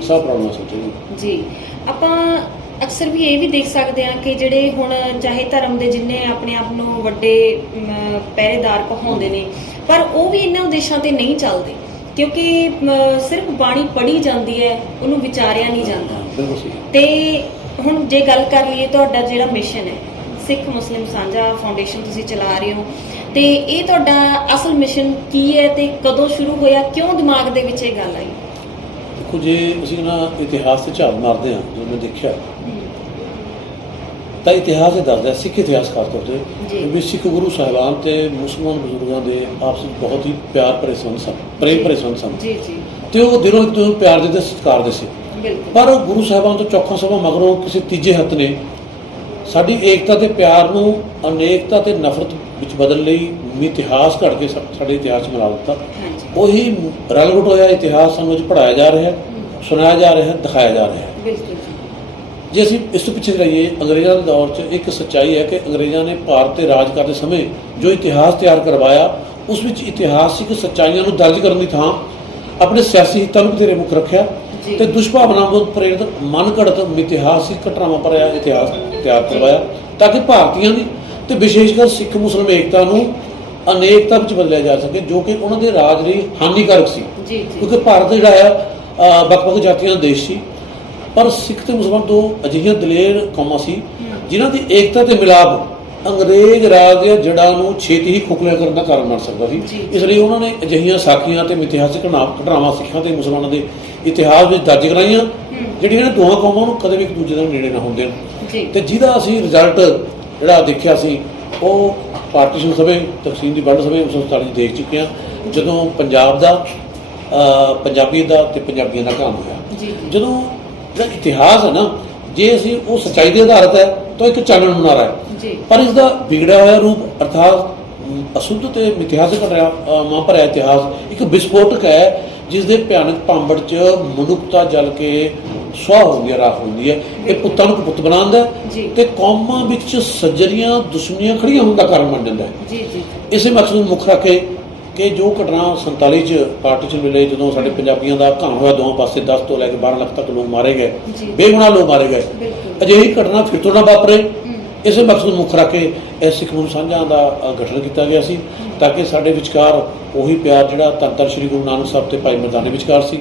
ਸਭ ਪ੍ਰੋਬਲਮ ਸੋਚੋ ਜੀ। ਆਪਾਂ ਅਕਸਰ ਵੀ ਇਹ ਵੀ ਦੇਖ ਸਕਦੇ ਹਾਂ ਕਿ ਜਿਹੜੇ ਹੁਣ ਚਾਹੇ ਧਰਮ ਦੇ ਜਿੰਨੇ ਆਪਣੇ ਆਪ ਨੂੰ ਵੱਡੇ ਪਹਿਰੇਦਾਰ ਕਹਾਉਂਦੇ ਨੇ, ਪਰ ਉਹ ਵੀ ਇਹਨਾਂ ਉਦੇਸ਼ਾਂ ਤੇ ਨਹੀਂ ਚੱਲਦੇ, ਕਿਉਂਕਿ ਸਿਰਫ ਬਾਣੀ ਪੜ੍ਹੀ ਜਾਂਦੀ ਹੈ, ਉਹਨੂੰ ਵਿਚਾਰਿਆ ਨਹੀਂ ਜਾਂਦਾ। ਤੇ ਹੁਣ ਜੇ ਗੱਲ ਕਰ ਲਈਏ, ਤੁਹਾਡਾ ਜਿਹੜਾ ਮਿਸ਼ਨ ਹੈ ਸਿੱਖ ਮੁਸਲਿਮ ਸਾਂਝਾ ਫਾਊਂਡੇਸ਼ਨ ਤੁਸੀਂ ਚਲਾ ਰਹੇ ਹੋ, ਤੇ ਇਹ ਤੁਹਾਡਾ ਅਸਲ ਮਿਸ਼ਨ ਕੀ ਹੈ ਤੇ ਕਦੋਂ ਸ਼ੁਰੂ ਹੋਇਆ, ਕਿਉਂ ਦਿਮਾਗ ਦੇ ਵਿੱਚ ਇਹ ਗੱਲ ਆਈ? ਦੇਖੋ, ਜੇ ਅਸੀਂ ਨਾ ਇਤਿਹਾਸ ਤੇ ਝਾਤ ਮਾਰਦੇ ਹਾਂ, ਜੋ ਮੈਂ ਦੇਖਿਆ ਤਾਂ ਇਤਿਹਾਸ ਇਹ ਦੱਸਦਾ, ਸਿੱਖ ਇਤਿਹਾਸ ਖਾਸ ਤੌਰ ਤੇ, ਵੀ ਸਿੱਖ ਗੁਰੂ ਸਾਹਿਬਾਨ ਤੇ ਮੁਸਲਮਾਨ ਬਜ਼ੁਰਗਾਂ ਦੇ ਆਪਸ ਵਿੱਚ ਬਹੁਤ ਹੀ ਪਿਆਰ ਭਰੇ ਸੰਬੰਧ ਸਨ, ਪ੍ਰੇਮ ਭਰੇ ਸੰਬੰਧ ਸਨ, ਤੇ ਉਹ ਦਿਲੋਂ ਇੱਕ ਦੂਜੇ ਨੂੰ ਪਿਆਰ ਦਿੰਦੇ, ਸਤਿਕਾਰ ਦੇ ਸੀ। ਪਰ ਗੁਰੂ ਸਾਹਿਬਾਨ ਤੋਂ ਚੌਖਾ ਸਮਾਂ ਮਗਰੋਂ ਕਿਸੇ ਤੀਜੇ ਹੱਥ ਨੇ ਸਾਡੀ ਏਕਤਾ ਤੇ ਪਿਆਰ ਨੂੰ ਅਨੇਕਤਾ ਤੇ ਨਫ਼ਰਤ ਵਿੱਚ ਬਦਲ ਲਈ, ਇਤਿਹਾਸ ਘੜ ਕੇ ਸਾਡੇ ਇਤਿਹਾਸ 'ਚ ਮਿਲਾ ਦਿੱਤਾ। ਉਹੀ ਰਲਗੁਟ ਹੋਇਆ ਇਤਿਹਾਸ ਸਾਨੂੰ ਅੱਜ ਪੜ੍ਹਾਇਆ ਜਾ ਰਿਹਾ, ਸੁਣਾਇਆ ਜਾ ਰਿਹਾ, ਦਿਖਾਇਆ ਜਾ ਰਿਹਾ। ਜੇ ਅਸੀਂ ਇਸ ਤੋਂ ਪਿੱਛੇ ਜਾਈਏ, ਅੰਗਰੇਜ਼ਾਂ ਦੇ ਦੌਰ 'ਚ ਇੱਕ ਸੱਚਾਈ ਹੈ ਕਿ ਅੰਗਰੇਜ਼ਾਂ ਨੇ ਭਾਰਤ 'ਤੇ ਰਾਜ ਕਰਦੇ ਸਮੇਂ ਜੋ ਇਤਿਹਾਸ ਤਿਆਰ ਕਰਵਾਇਆ, ਉਸ ਵਿੱਚ ਇਤਿਹਾਸਿਕ ਸੱਚਾਈਆਂ ਨੂੰ ਦਰਜ ਕਰਨ ਦੀ ਥਾਂ ਆਪਣੇ ਸਿਆਸੀ ਹਿੱਤਾਂ ਨੂੰ ਵਧੇਰੇ ਮੁੱਖ ਰੱਖਿਆ ਤੇ ਦੁਸ਼ਭਾਵਨਾਵਾਂ ਤੋਂ ਪ੍ਰੇਰਿਤ ਮਨ ਘੜਤ ਇਤਿਹਾਸਿਕ ਘਟਨਾਵਾਂ ਭਰਿਆ ਇਤਿਹਾਸ ਤਿਆਰ ਕਰਵਾਇਆ, ਤਾਂ ਕਿ ਭਾਰਤੀਆਂ ਦੀ ਤੇ ਵਿਸ਼ੇਸ਼ ਕਰ ਸਿੱਖ ਮੁਸਲਿਮ ਏਕਤਾ ਨੂੰ ਅਨੇਕਤਾ ਵਿੱਚ ਬਦਲਿਆ ਜਾ ਸਕੇ, ਜੋ ਕਿ ਉਹਨਾਂ ਦੇ ਰਾਜ ਲਈ ਹਾਨੀਕਾਰਕ ਸੀ। ਕਿਉਂਕਿ ਭਾਰਤ ਜਿਹੜਾ ਹੈ ਵੱਖ-ਵੱਖ ਜਾਤੀਆਂ ਦਾ ਦੇਸ਼ ਸੀ, ਪਰ ਸਿੱਖ ਤੇ ਮੁਸਲਮਾਨ ਦੋ ਅਜਿਹੀਆਂ ਦਲੇਰ ਕੌਮਾਂ ਸੀ ਜਿਨ੍ਹਾਂ ਦੀ ਏਕਤਾ ਤੇ ਮਿਲਾਪ ਅੰਗਰੇਜ਼ ਰਾਜ ਦੀਆਂ ਜੜ੍ਹਾਂ ਨੂੰ ਛੇਤੀ ਹੀ ਖੋਖਲਾ ਕਰਨ ਦਾ ਕਾਰਨ ਬਣ ਸਕਦਾ ਸੀ। ਇਸ ਲਈ ਉਹਨਾਂ ਨੇ ਅਜਿਹੀਆਂ ਸਾਖੀਆਂ ਤੇ ਇਤਿਹਾਸਿਕ ਘਟਨਾਵਾਂ ਸਿੱਖਾਂ ਤੇ ਮੁਸਲਮਾਨਾਂ ਦੇ ਇਤਿਹਾਸ ਵਿੱਚ ਦਰਜ ਕਰਾਈਆਂ, ਜਿਹੜੀਆਂ ਦੋਹਾਂ ਕੌਮਾਂ ਨੂੰ ਕਦੇ ਵੀ ਇੱਕ ਦੂਜੇ ਦੇ ਨੇੜੇ ਨਾ ਹੁੰਦੇ, ਤੇ ਜਿਹਦਾ ਅਸੀਂ ਰਿਜ਼ਲਟ ਜਿਹੜਾ ਦੇਖਿਆ ਸੀ ਉਹ ਪਾਰਟੀਸ਼ਨ ਸਮੇਂ, ਤਕਸੀਮ ਦੀ ਵੰਡ ਸਮੇਂ 1947 ਦੇਖ ਚੁੱਕੇ ਹਾਂ, ਜਦੋਂ ਪੰਜਾਬ ਦਾ ਪੰਜਾਬੀ ਦਾ ਤੇ ਪੰਜਾਬੀਆਂ ਦਾ ਕੰਮ ਹੋਇਆ। ਜਦੋਂ ਜਿਹੜਾ ਇਤਿਹਾਸ ਹੈ ਨਾ, ਜੇ ਅਸੀਂ ਉਹ ਸੱਚਾਈ ਦੇ ਆਧਾਰਿਤ ਹੈ ਤਾਂ ਇੱਕ ਚਾਨਣ ਮੁਨਾਰਾ ਹੈ, ਪਰ ਇਸ ਦਾ ਵਿਗੜਿਆ ਹੋਇਆ ਰੂਪ ਅਰਥਾਤ ਅਸ਼ੁੱਧ ਤੇ ਇਤਿਹਾਸਕ ਘਟਨਾਵਾਂ ਭਰਿਆ ਇਤਿਹਾਸ ਇੱਕ ਵਿਸਫੋਟਕ ਹੈ, ਜਿਸ ਦੇ ਭਿਆਨਕ ਭਾਂਬੜ 'ਚ ਮਨੁੱਖਤਾ ਜਲ ਕੇ ਸੁਆਹ ਹੁੰਦੀ ਹੈ, ਰਾਖ ਹੁੰਦੀ ਹੈ। ਇਹ ਪੁੱਤਾਂ ਨੂੰ ਪੁੱਤ ਬਣਾਉਂਦਾ ਤੇ ਕੌਮਾਂ ਵਿੱਚ ਸੱਜਰੀਆਂ ਦੁਸ਼ਮਣੀਆਂ ਖੜੀਆਂ ਹੋਣ ਦਾ ਕਾਰਨ ਬਣ ਜਾਂਦਾ ਹੈ। ਇਸੇ ਮਕਸਦ ਨੂੰ ਮੁੱਖ ਰੱਖ ਕੇ ਕਿ ਜੋ ਘਟਨਾ 47 'ਚ ਪਾਰਟੀਸ਼ਨ ਵੇਲੇ ਜਦੋਂ ਸਾਡੇ ਪੰਜਾਬੀਆਂ ਦਾ ਘਾਣ ਹੋਇਆ, ਦੋਵਾਂ ਪਾਸੇ 10 ਤੋਂ ਲੈ ਕੇ 12 ਲੱਖ ਤੱਕ ਲੋਕ ਮਾਰੇ ਗਏ, ਬੇਗੁਨਾਹ ਲੋਕ ਮਾਰੇ ਗਏ, ਅਜਿਹੀ ਘਟਨਾ ਫਿਰ ਤੋਂ ਨਾ ਵਾਪਰੇ, ਇਸੇ ਮਕਸਦ ਨੂੰ ਮੁੱਖ ਰੱਖ ਕੇ ਇਹ ਸਿੱਖ ਮੁਸਲਿਮ ਸਾਂਝਾਂ ਦਾ ਗਠਨ ਕੀਤਾ ਗਿਆ ਸੀ, ਤਾਂ ਕਿ ਸਾਡੇ ਵਿਚਕਾਰ ਉਹੀ ਪਿਆਰ ਜਿਹੜਾ ਧੰਨ ਸ਼੍ਰੀ ਗੁਰੂ ਨਾਨਕ ਸਾਹਿਬ ਤੇ ਭਾਈ ਮਰਦਾਨੇ ਵਿਚਕਾਰ ਸੀ,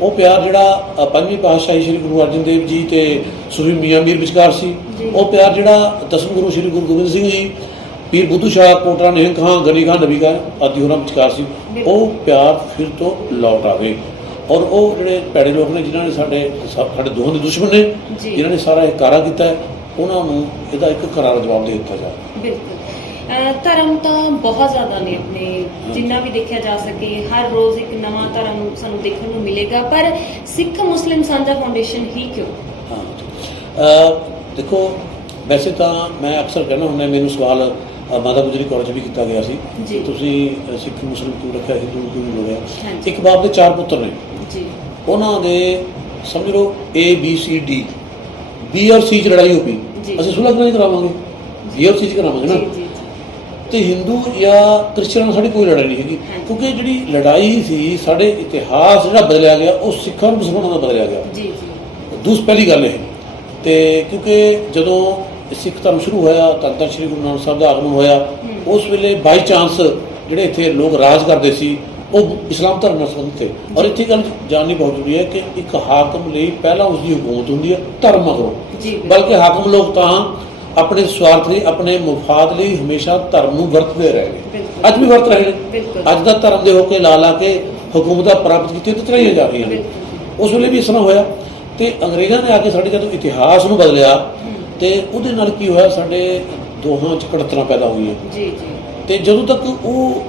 ਉਹ ਪਿਆਰ ਜਿਹੜਾ ਪੰਜਵੀਂ ਪਾਤਸ਼ਾਹੀ ਸ਼੍ਰੀ ਗੁਰੂ ਅਰਜਨ ਦੇਵ ਜੀ ਤੇ ਸੂਫੀ ਮੀਆਂ ਮੀਰ ਵਿਚਕਾਰ ਸੀ, ਉਹ ਪਿਆਰ ਜਿਹੜਾ ਦਸਮ ਗੁਰੂ ਸ਼੍ਰੀ ਗੁਰੂ ਗੋਬਿੰਦ ਸਿੰਘ ਜੀ, ਪੀਰ ਬੁੱਧੂ ਸ਼ਾਹ, ਕੋਟਰਾ ਨਿਹੰਗ ਖਾਂ, ਗਨੀ ਖਾਂ, ਨਬੀ ਖਾਂ ਆਦਿ ਹੋਰਾਂ ਵਿਚਕਾਰ ਸੀ, ਉਹ ਪਿਆਰ ਫਿਰ ਤੋਂ ਲੌਟ ਆਵੇ। ਔਰ ਉਹ ਜਿਹੜੇ ਭੈੜੇ ਲੋਕ ਨੇ ਜਿਨ੍ਹਾਂ ਨੇ ਸਾਡੇ ਦੋਹਾਂ ਦੇ ਦੁਸ਼ਮਣ ਨੇ, ਜਿਨ੍ਹਾਂ ਨੇ ਸਾਰਾ ਇਹ ਕਾਰਾ ਕੀਤਾ ਹੈ, ਉਹਨਾਂ ਨੂੰ ਇਹਦਾ ਇੱਕ ਕਰਾਰਾ ਜਵਾਬ ਦੇ ਦਿੱਤਾ ਜਾਵੇ। ਬਿਲਕੁਲ। ਧਰਮ ਤਾਂ ਬਹੁਤ ਜ਼ਿਆਦਾ ਨੇ ਆਪਣੇ, ਜਿੰਨਾ ਵੀ ਦੇਖਿਆ ਜਾ ਸਕੇ ਹਰ ਰੋਜ਼ ਇੱਕ ਨਵਾਂ ਧਰਮ ਸਾਨੂੰ ਦੇਖਣ ਨੂੰ ਮਿਲੇਗਾ, ਪਰ ਸਿੱਖ ਮੁਸਲਿਮ ਸਾਂਝਾ ਫਾਊਂਡੇਸ਼ਨ ਹੀ ਕਿਉਂ? ਦੇਖੋ, ਵੈਸੇ ਤਾਂ ਮੈਂ ਅਕਸਰ ਕਹਿੰਦਾ ਹੁੰਦਾ, ਮੈਨੂੰ ਸਵਾਲ ਮਾਤਾ ਗੁਜਰੀ ਕਾਲਜ ਵੀ ਕੀਤਾ ਗਿਆ ਸੀ, ਤੁਸੀਂ ਸਿੱਖ ਮੁਸਲਿਮ ਕਿਉਂ ਰੱਖਿਆ, ਹਿੰਦੂ ਕਿਉਂ ਨਹੀਂ ਹੋਇਆ। ਇੱਕ ਬਾਪ ਦੇ 4 ਪੁੱਤਰ ਨੇ ਜੀ, ਉਹਨਾਂ ਦੇ ਸਮਝ ਲਓ ABCD, B ਔਰ C 'ਚ ਲੜਾਈ ਹੋ ਗਈ, ਅਸੀਂ ਸੁਲਹ ਨਹੀਂ ਕਰਾਵਾਂਗੇ, B ਔਰ C 'ਚ ਕਰਾਵਾਂਗੇ ਨਾ। ਤੇ ਹਿੰਦੂ ਜਾਂ ਕ੍ਰਿਸਚਨਾਂ ਨਾਲ ਸਾਡੀ ਕੋਈ ਲੜਾਈ ਨਹੀਂ ਹੈਗੀ, ਕਿਉਂਕਿ ਜਿਹੜੀ ਲੜਾਈ ਸੀ, ਸਾਡੇ ਇਤਿਹਾਸ ਜਿਹੜਾ ਬਦਲਿਆ ਗਿਆ ਉਹ ਸਿੱਖਾਂ ਨੂੰ ਮੁਸਲਮਾਨਾਂ ਦਾ ਬਦਲਿਆ ਗਿਆ। ਦੂਸਰੀ ਪਹਿਲੀ ਗੱਲ ਇਹ, ਤੇ ਕਿਉਂਕਿ ਜਦੋਂ ਸਿੱਖ ਧਰਮ ਸ਼ੁਰੂ ਹੋਇਆ, ਤਾਂ ਸ਼੍ਰੀ ਗੁਰੂ ਨਾਨਕ ਸਾਹਿਬ ਦਾ ਆਗਮਨ ਹੋਇਆ, ਉਸ ਵੇਲੇ ਬਾਈ ਚਾਂਸ ਜਿਹੜੇ ਇੱਥੇ ਲੋਕ ਰਾਜ ਕਰਦੇ ਸੀ ਉਹ ਇਸਲਾਮ ਧਰਮ ਨਾਲ ਸੰਬੰਧਿਤ ਥੇ। ਔਰ ਇੱਥੇ ਗੱਲ ਜਾਣਨੀ ਬਹੁਤ ਜ਼ਰੂਰੀ ਹੈ ਕਿ ਇੱਕ ਹਾਕਮ ਲਈ ਪਹਿਲਾਂ ਉਸਦੀ ਹਕੂਮਤ ਹੁੰਦੀ ਹੈ, ਧਰਮ ਮਗਰੋਂ, ਬਲਕਿ ਹਾਕਮ ਲੋਕ ਤਾਂ ਆਪਣੇ ਸਵਾਰਥ ਲਈ, ਆਪਣੇ ਮੁਫਾਦ ਲਈ ਹਮੇਸ਼ਾ ਧਰਮ ਨੂੰ ਵਰਤਦੇ ਰਹੇ ਨੇ, ਅੱਜ ਵੀ ਵਰਤ ਰਹੇ ਨੇ। ਅੱਜ ਦਾ ਧਰਮ ਦੇ ਹੋ ਕੇ ਲਾ ਕੇ ਹਕੂਮਤਾਂ ਪ੍ਰਾਪਤ ਕੀਤੀਆਂ ਤੇ ਚਲਾਈਆਂ ਜਾ ਰਹੀਆਂ ਨੇ। ਉਸ ਵੇਲੇ ਵੀ ਇਸ ਤਰ੍ਹਾਂ ਹੋਇਆ, ਤੇ ਅੰਗਰੇਜ਼ਾਂ ਨੇ ਆ ਕੇ ਸਾਡੇ ਜਦੋਂ ਇਤਿਹਾਸ ਨੂੰ ਬਦਲਿਆ, ਤੇ ਉਹਦੇ ਨਾਲ ਕੀ ਹੋਇਆ, ਸਾਡੇ ਦੋਹਾਂ 'ਚ ਕੜਤਰਾਂ ਪੈਦਾ ਹੋਈਆਂ। ਤੇ ਜਦੋਂ ਤੱਕ ਉਹ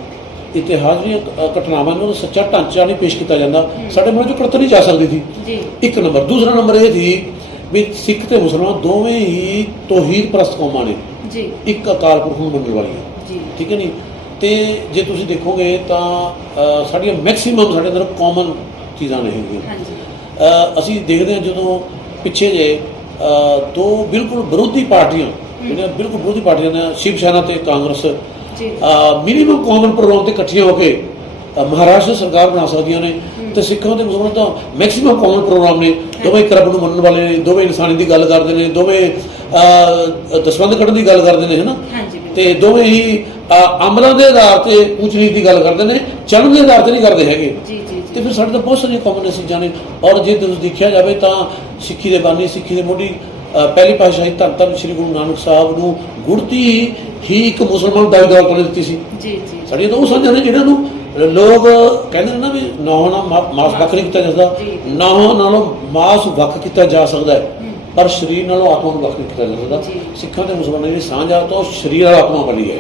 ਇਤਿਹਾਸ ਦੀਆਂ ਘਟਨਾਵਾਂ ਨੂੰ ਸੱਚਾ ਢਾਂਚਾ ਨਹੀਂ ਪੇਸ਼ ਕੀਤਾ ਜਾਂਦਾ, ਸਾਡੇ ਮਨ 'ਚੋਂ ਕੜਤਰ ਨਹੀਂ ਜਾ ਸਕਦੀ ਸੀ। ਇੱਕ ਨੰਬਰ। ਦੂਸਰਾ ਨੰਬਰ ਇਹ ਸੀ ਵੀ ਸਿੱਖ ਤੇ ਮੁਸਲਮਾਨ ਦੋਵੇਂ ਹੀ ਤੌਹੀਦ ਪ੍ਰਸਤ ਕੌਮਾਂ ਨੇ, ਇੱਕ ਅਕਾਲ ਪੁਰਖ ਨੂੰ ਮੰਨਣ ਵਾਲੀਆਂ, ਠੀਕ ਹੈ ਨਹੀਂ। ਤੇ ਜੇ ਤੁਸੀਂ ਦੇਖੋਗੇ ਤਾਂ ਸਾਡੀਆਂ ਮੈਕਸੀਮਮ ਸਾਡੇ ਅੰਦਰ ਕਾਮਨ ਚੀਜ਼ਾਂ ਨੇ ਹੈਗੀਆਂ। ਅਸੀਂ ਦੇਖਦੇ ਹਾਂ ਜਦੋਂ ਪਿੱਛੇ ਜੇ ਦੋ ਬਿਲਕੁਲ ਵਿਰੋਧੀ ਪਾਰਟੀਆਂ, ਜਿਹੜੀਆਂ ਬਿਲਕੁਲ ਵਿਰੋਧੀ ਪਾਰਟੀਆਂ ਨੇ, ਸ਼ਿਵ ਸੈਨਾ ਤੇ ਕਾਂਗਰਸ, ਮਿਨੀਮਮ ਕਾਮਨ ਪ੍ਰੋਗਰਾਮ ਤੇ ਇਕੱਠੀਆਂ ਹੋ ਕੇ ਮਹਾਰਾਸ਼ਟਰ ਸਰਕਾਰ ਬਣਾ ਸਕਦੀਆਂ ਨੇ, ਤੇ ਸਿੱਖਾਂ ਤੇ ਮੁਸਲਮਾਨਾਂ ਦਾ ਮੈਕਸੀਮਮ ਕਾਮਨ ਪ੍ਰੋਗਰਾਮ ਨੇ। ਦੋਵੇਂ ਇੱਕ ਰੱਬ ਨੂੰ ਮੰਨਣ ਵਾਲੇ ਨੇ, ਦੋਵੇਂ ਇਨਸਾਨੀ ਦੀ ਗੱਲ ਕਰਦੇ ਨੇ, ਦੋਵੇਂ ਦਸਵੰਧ ਕੱਢਣ ਦੀ ਗੱਲ ਕਰਦੇ ਨੇ, ਹੈ ਨਾ। ਤੇ ਦੋਵੇਂ ਹੀ ਅਮਲਾਂ ਦੇ ਆਧਾਰ ਤੇ ਉੱਚ ਨੀਚ ਦੀ ਗੱਲ ਕਰਦੇ ਨੇ, ਚੜ੍ਹਨ ਦੇ ਆਧਾਰ ਤੇ ਨਹੀਂ ਕਰਦੇ ਹੈਗੇ। ਤੇ ਫਿਰ ਸਾਡੇ ਤਾਂ ਬਹੁਤ ਸਾਰੀਆਂ ਕਾਮਨ ਚੀਜ਼ਾਂ ਨੇ। ਔਰ ਜੇ ਤੁਸੀਂ ਦੇਖਿਆ ਜਾਵੇ ਤਾਂ ਸਿੱਖੀ ਦੇ ਬਾਨੀ, ਸਿੱਖੀ ਦੇ ਮੋਢੀ ਪਹਿਲੀ ਪਾਤਸ਼ਾਹੀ ਧੰਨ ਧੰਨ ਸ਼੍ਰੀ ਗੁਰੂ ਨਾਨਕ ਸਾਹਿਬ ਨੂੰ ਗੁੜਤੀ ਹੀ ਇੱਕ ਮੁਸਲਮਾਨ ਦਾਈ ਦੌਲਤ ਨੇ ਦਿੱਤੀ ਸੀ। ਸਾਡੀਆਂ ਤਾਂ ਉਹ ਸਾਂਝਾਂ ਨੇ ਜਿਹਨਾਂ ਨੂੰ ਲੋਕ ਕਹਿੰਦੇ ਨੇ ਨਾ ਵੀ ਨੌਂ ਨਾਲ ਮਾਸ ਵੱਖ ਨਹੀਂ ਕੀਤਾ ਜਾਂਦਾ, ਨੌਂ ਨਾਲੋਂ ਮਾਸ ਵੱਖ ਕੀਤਾ ਜਾ ਸਕਦਾ ਹੈ, ਪਰ ਸਰੀਰ ਨਾਲੋਂ ਆਤਮਾ ਨੂੰ ਵੱਖ ਨਹੀਂ ਕੀਤਾ ਜਾ ਸਕਦਾ। ਸਿੱਖਾਂ ਤੇ ਮੁਸਲਮਾਨਾਂ ਦੀ ਸਾਂਝ ਆ ਤਾਂ ਉਹ ਸਰੀਰ ਨਾਲ ਆਤਮਾ ਬਣੀ ਹੈ।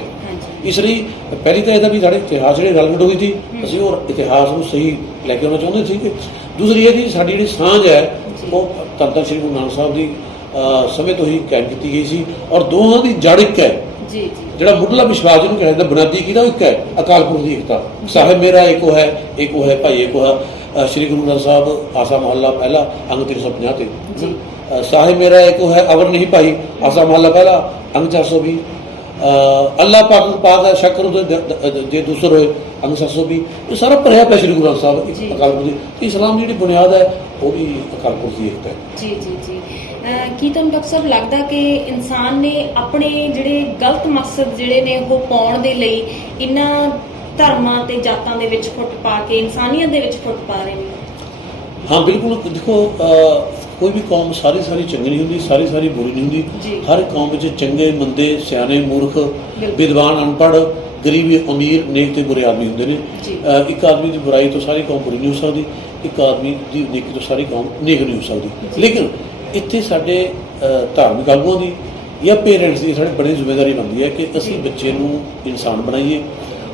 ਇਸ ਲਈ ਪਹਿਲੀ ਤਾਂ ਇਹਦਾ ਵੀ ਸਾਡੇ ਇਤਿਹਾਸ ਜਿਹੜੀ ਰੈਲੇਵੈਂਟ ਹੋਈ ਸੀ, ਅਸੀਂ ਉਹ ਇਤਿਹਾਸ ਨੂੰ ਸਹੀ ਲੈ ਕੇ ਆਉਣਾ ਚਾਹੁੰਦੇ ਸੀਗੇ। ਦੂਸਰੀ ਇਹ ਕਿ ਸਾਡੀ ਜਿਹੜੀ ਸਾਂਝ ਹੈ ਉਹ ਧੰਨ ਧੰਨ ਸ਼੍ਰੀ ਗੁਰੂ ਨਾਨਕ ਸਾਹਿਬ ਦੀ ਸਮੇਂ ਤੋਂ ਹੀ ਕਾਇਮ ਕੀਤੀ ਗਈ ਸੀ, ਔਰ ਦੋਹਾਂ ਦੀ ਜੜ ਇੱਕ ਹੈ। ਜਿਹੜਾ ਮੁੱਢਲਾ ਵਿਸ਼ਵਾਸ ਜਿਹਨੂੰ ਕਿਹਾ ਜਾਂਦਾ, ਬੁਨਿਆਦੀ ਕਿਹਦਾ ਇੱਕ ਹੈ, ਅਕਾਲ ਪੁਰਖ ਦੀ ਏਕਤਾ। ਸਾਹਿਬ ਮੇਰਾ ਏਕੋ ਹੈ, ਏਕੋ ਹੈ ਭਾਈ ਏਕੋ ਹੈ। ਸ਼੍ਰੀ ਗੁਰੂ ਗ੍ਰੰਥ ਸਾਹਿਬ ਆਸਾ ਮਹੱਲਾ ਪਹਿਲਾ ਅੰਗ 350 ਤੇ, ਸਾਹਿਬ ਮੇਰਾ ਏਕੋ ਹੈ ਅਵਰ ਨਹੀਂ ਭਾਈ, ਆਸਾ ਮਹੱਲਾ ਪਹਿਲਾ ਅੰਗ 420। ਅੱਲਾਹ ਪਾਕ ਹੈ ਸ਼ੱਕਰ ਜੇ ਦੂਸਰ ਹੋਏ ਅੰਗ 720। ਇਹ ਸਾਰਾ ਭਰਿਆ ਪਿਆ ਸ਼੍ਰੀ ਗੁਰੂ ਗ੍ਰੰਥ ਸਾਹਿਬ ਇੱਕ ਅਕਾਲ ਪੁਰਖ ਦੀ। ਇਸਲਾਮ ਦੀ ਜਿਹੜੀ ਬੁਨਿਆਦ ਹੈ ਉਹ ਵੀ ਅਕਾਲ ਪੁਰਖ ਦੀ ਏਕਤਾ ਹੈ। ਕੀ ਤੁਹਾਨੂੰ ਡਾਕਟਰ ਸਾਹਿਬ ਲੱਗਦਾ ਕਿ ਇਨਸਾਨ ਨੇ ਆਪਣੇ ਜਿਹੜੇ ਗਲਤ ਮਕਸਦ ਜਿਹੜੇ ਨੇ ਉਹ ਪਾਉਣ ਦੇ ਲਈ ਇਹਨਾਂ ਧਰਮਾਂ ਤੇ ਜਾਤਾਂ ਦੇ ਵਿੱਚ ਫੁੱਟ ਪਾ ਕੇ ਇਨਸਾਨੀਅਤ ਦੇ ਵਿੱਚ ਫੁੱਟ ਪਾ ਰਹੇ ਨੇ? ਹਾਂ ਬਿਲਕੁਲ। ਦੇਖੋ, ਕੋਈ ਵੀ ਕੌਮ ਸਾਰੀ ਚੰਗੀ ਨਹੀਂ ਹੁੰਦੀ, ਸਾਰੀ ਬੁਰੀ ਨਹੀਂ ਹੁੰਦੀ। ਹਰ ਕੌਮ ਵਿੱਚ ਚੰਗੇ ਮੰਦੇ, ਸਿਆਣੇ ਮੂਰਖ, ਵਿਦਵਾਨ ਅਨਪੜ੍ਹ, ਗਰੀਬ ਅਮੀਰ, ਨੇਕ ਤੇ ਬੁਰੇ ਆਦਮੀ ਹੁੰਦੇ ਨੇ। ਇੱਕ ਆਦਮੀ ਦੀ ਬੁਰਾਈ ਤੋਂ ਸਾਰੀ ਕੌਮ ਬੁਰੀ ਨਹੀਂ ਹੋ ਸਕਦੀ, ਇੱਕ ਆਦਮੀ ਦੀ ਨੇਕੀ ਤੋਂ ਸਾਰੀ ਕੌਮ ਨੇਕ ਨਹੀਂ ਹੋ ਸਕਦੀ। ਲੇਕਿਨ ਇੱਥੇ ਸਾਡੇ ਧਾਰਮਿਕ ਆਗੂਆਂ ਦੀ ਜਾਂ ਪੇਰੈਂਟਸ ਦੀ ਸਾਡੇ ਬੜੀ ਜ਼ਿੰਮੇਵਾਰੀ ਬਣਦੀ ਹੈ ਕਿ ਅਸੀਂ ਬੱਚੇ ਨੂੰ ਇਨਸਾਨ ਬਣਾਈਏ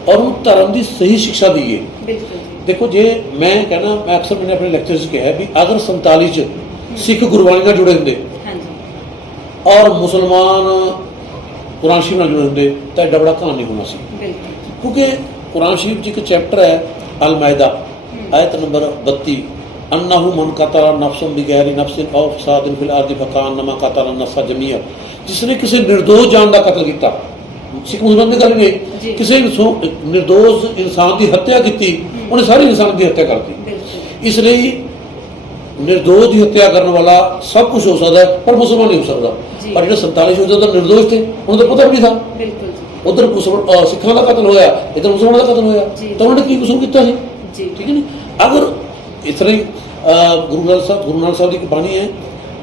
ਔਰ ਉਹਨੂੰ ਧਰਮ ਦੀ ਸਹੀ ਸਿੱਖਿਆ ਦਈਏ। ਦੇਖੋ, ਜੇ ਮੈਂ ਕਹਿੰਦਾ, ਮੈਂ ਅਕਸਰ ਮੈंने ਆਪਣੇ ਲੈਕਚਰ 'ਚ ਕਿਹਾ ਵੀ ਅਗਰ 47 'ਚ ਸਿੱਖ ਗੁਰਬਾਣੀ ਨਾਲ ਜੁੜੇ ਹੁੰਦੇ ਔਰ ਮੁਸਲਮਾਨ ਕੁਰਾਨ ਸ਼ਰੀਫ ਨਾਲ ਜੁੜੇ ਹੁੰਦੇ ਤਾਂ ਐਡਾ ਬੜਾ ਕਹਾਣੀ ਹੋਣਾ ਸੀ। ਕਿਉਂਕਿ ਕੁਰਾਨ ਸ਼ਰੀਫ 'ਚ ਇੱਕ ਚੈਪਟਰ ਹੈ ਅਲ ਮਾਇਦਾ, ਆਇਤ ਨੰਬਰ 32, अन्नहु मन कतरा नफ्सन बिगैर नफ्सिन औ फसादिन फिल अर्दि फकान्नमा कतरा नफ्सा जमीआ। जिसने किसी निर्दोष जान का कत्ल किया, सिख मुसलमान की गल नहीं, किसी निर्दोष इंसान की हत्या की, उन्हें सारे इंसान की हत्या कर दी। इसलिए निर्दोष की हत्या करने वाला सब कुछ हो सकता है पर मुसलमान नहीं हो सकता। पर जो 47 होते निर्दोष थे, उन्हें तो पता भी था। उधर सिखा का कत्ल होया, इधर मुसलमान का कत्ल होया, तो उन्होंने की कसूर किया? ठीक है नहीं। अगर इस तरह गुरु नानक साहब की बाणी है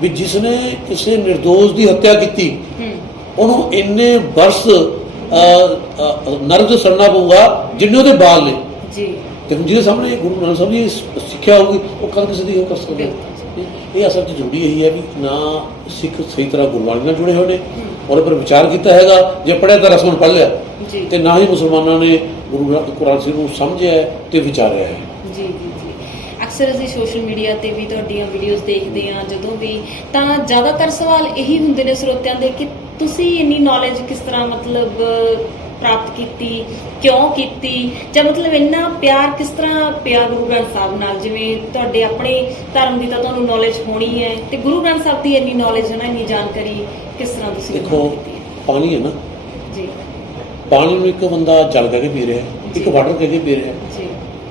भी जिसने किसी निर्दोष की हत्या की उन्होंने इन्ने वर्ष नरक सड़ना पऊगा जिन्ने ਉਹਦੇ बाल ने। ਜਿਹਦੇ ਸਾਹਮਣੇ ਗੁਰੂ ਨਾਨਕ ਸਾਹਿਬ ਦੀ ਸਿੱਖਿਆ ਹੋਊਗੀ ਉਹ ਕਦ ਕਿਸੇ ਦੀ ਕਰ ਸਕਦੇ। ਇਹ ਅਸਲ 'ਚ ਜ਼ਰੂਰੀ ਇਹੀ ਹੈ ਵੀ ਨਾ ਸਿੱਖ ਸਹੀ ਤਰ੍ਹਾਂ ਗੁਰਬਾਣੀ ਨਾਲ ਜੁੜੇ ਹੋਏ ਨੇ, ਉਹਦੇ ਪਰ ਵਿਚਾਰ ਕੀਤਾ ਹੈਗਾ। ਜੇ ਪੜ੍ਹਿਆ ਤਾਂ ਰਸਮਨ ਪੜ੍ਹ ਲਿਆ, ਜੀ ਤੇ ਨਾ ਹੀ ਮੁਸਲਮਾਨਾਂ ਨੇ ਕੁਰਾਨ ਸ਼ਰੀਫ ਨੂੰ ਸਮਝਿਆ ਹੈ ਤੇ ਵਿਚਾਰਿਆ ਹੈ। ਜੀ ਜੀ ਜੀ ਅਕਸਰ ਅਸੀਂ ਸੋਸ਼ਲ ਮੀਡੀਆ ਤੇ ਵੀ ਤੁਹਾਡੀਆਂ ਵੀਡੀਓਜ਼ ਦੇਖਦੇ ਹਾਂ ਜਦੋਂ ਵੀ, ਤਾਂ ਜ਼ਿਆਦਾਤਰ ਸਵਾਲ ਇਹੀ ਹੁੰਦੇ ਨੇ ਸਰੋਤਿਆਂ ਦੇ ਕਿ ਤੁਸੀਂ ਇੰਨੀ ਨੌਲੇਜ ਕਿਸ ਤਰ੍ਹਾਂ ਮਤਲਬ ਪ੍ਰਾਪਤ ਕੀਤੀ, ਕਿਉਂ ਕੀਤੀ, ਜਾਂ ਮਤਲਬ ਇੰਨਾ ਪਿਆਰ ਕਿਸ ਤਰ੍ਹਾਂ ਪਿਆ ਗੁਰੂ ਗ੍ਰੰਥ ਸਾਹਿਬ ਨਾਲ। ਜਿਵੇਂ ਤੁਹਾਡੇ ਆਪਣੇ ਧਰਮ ਦੀ ਤਾਂ ਤੁਹਾਨੂੰ ਨੌਲੇਜ ਹੋਣੀ ਹੈ, ਤੇ ਗੁਰੂ ਗ੍ਰੰਥ ਸਾਹਿਬ ਦੀ ਇੰਨੀ ਨੌਲੇਜ ਹੈ ਨਾ, ਇੰਨੀ ਜਾਣਕਾਰੀ ਕਿਸ ਤਰ੍ਹਾਂ ਤੁਸੀਂ ਦੇਖੋ ਕੀਤੀ ਹੈ? ਪਾਣੀ ਹੈ ਨਾ ਜੀ ਪਾਣੀ ਨੂੰ ਇੱਕ ਬੰਦਾ ਜਲ ਕੇ ਪੀ ਰਿਹਾ, ਇੱਕ ਵਾਟਰ ਕੇ ਪੀ ਰਿਹਾ, ਜੀ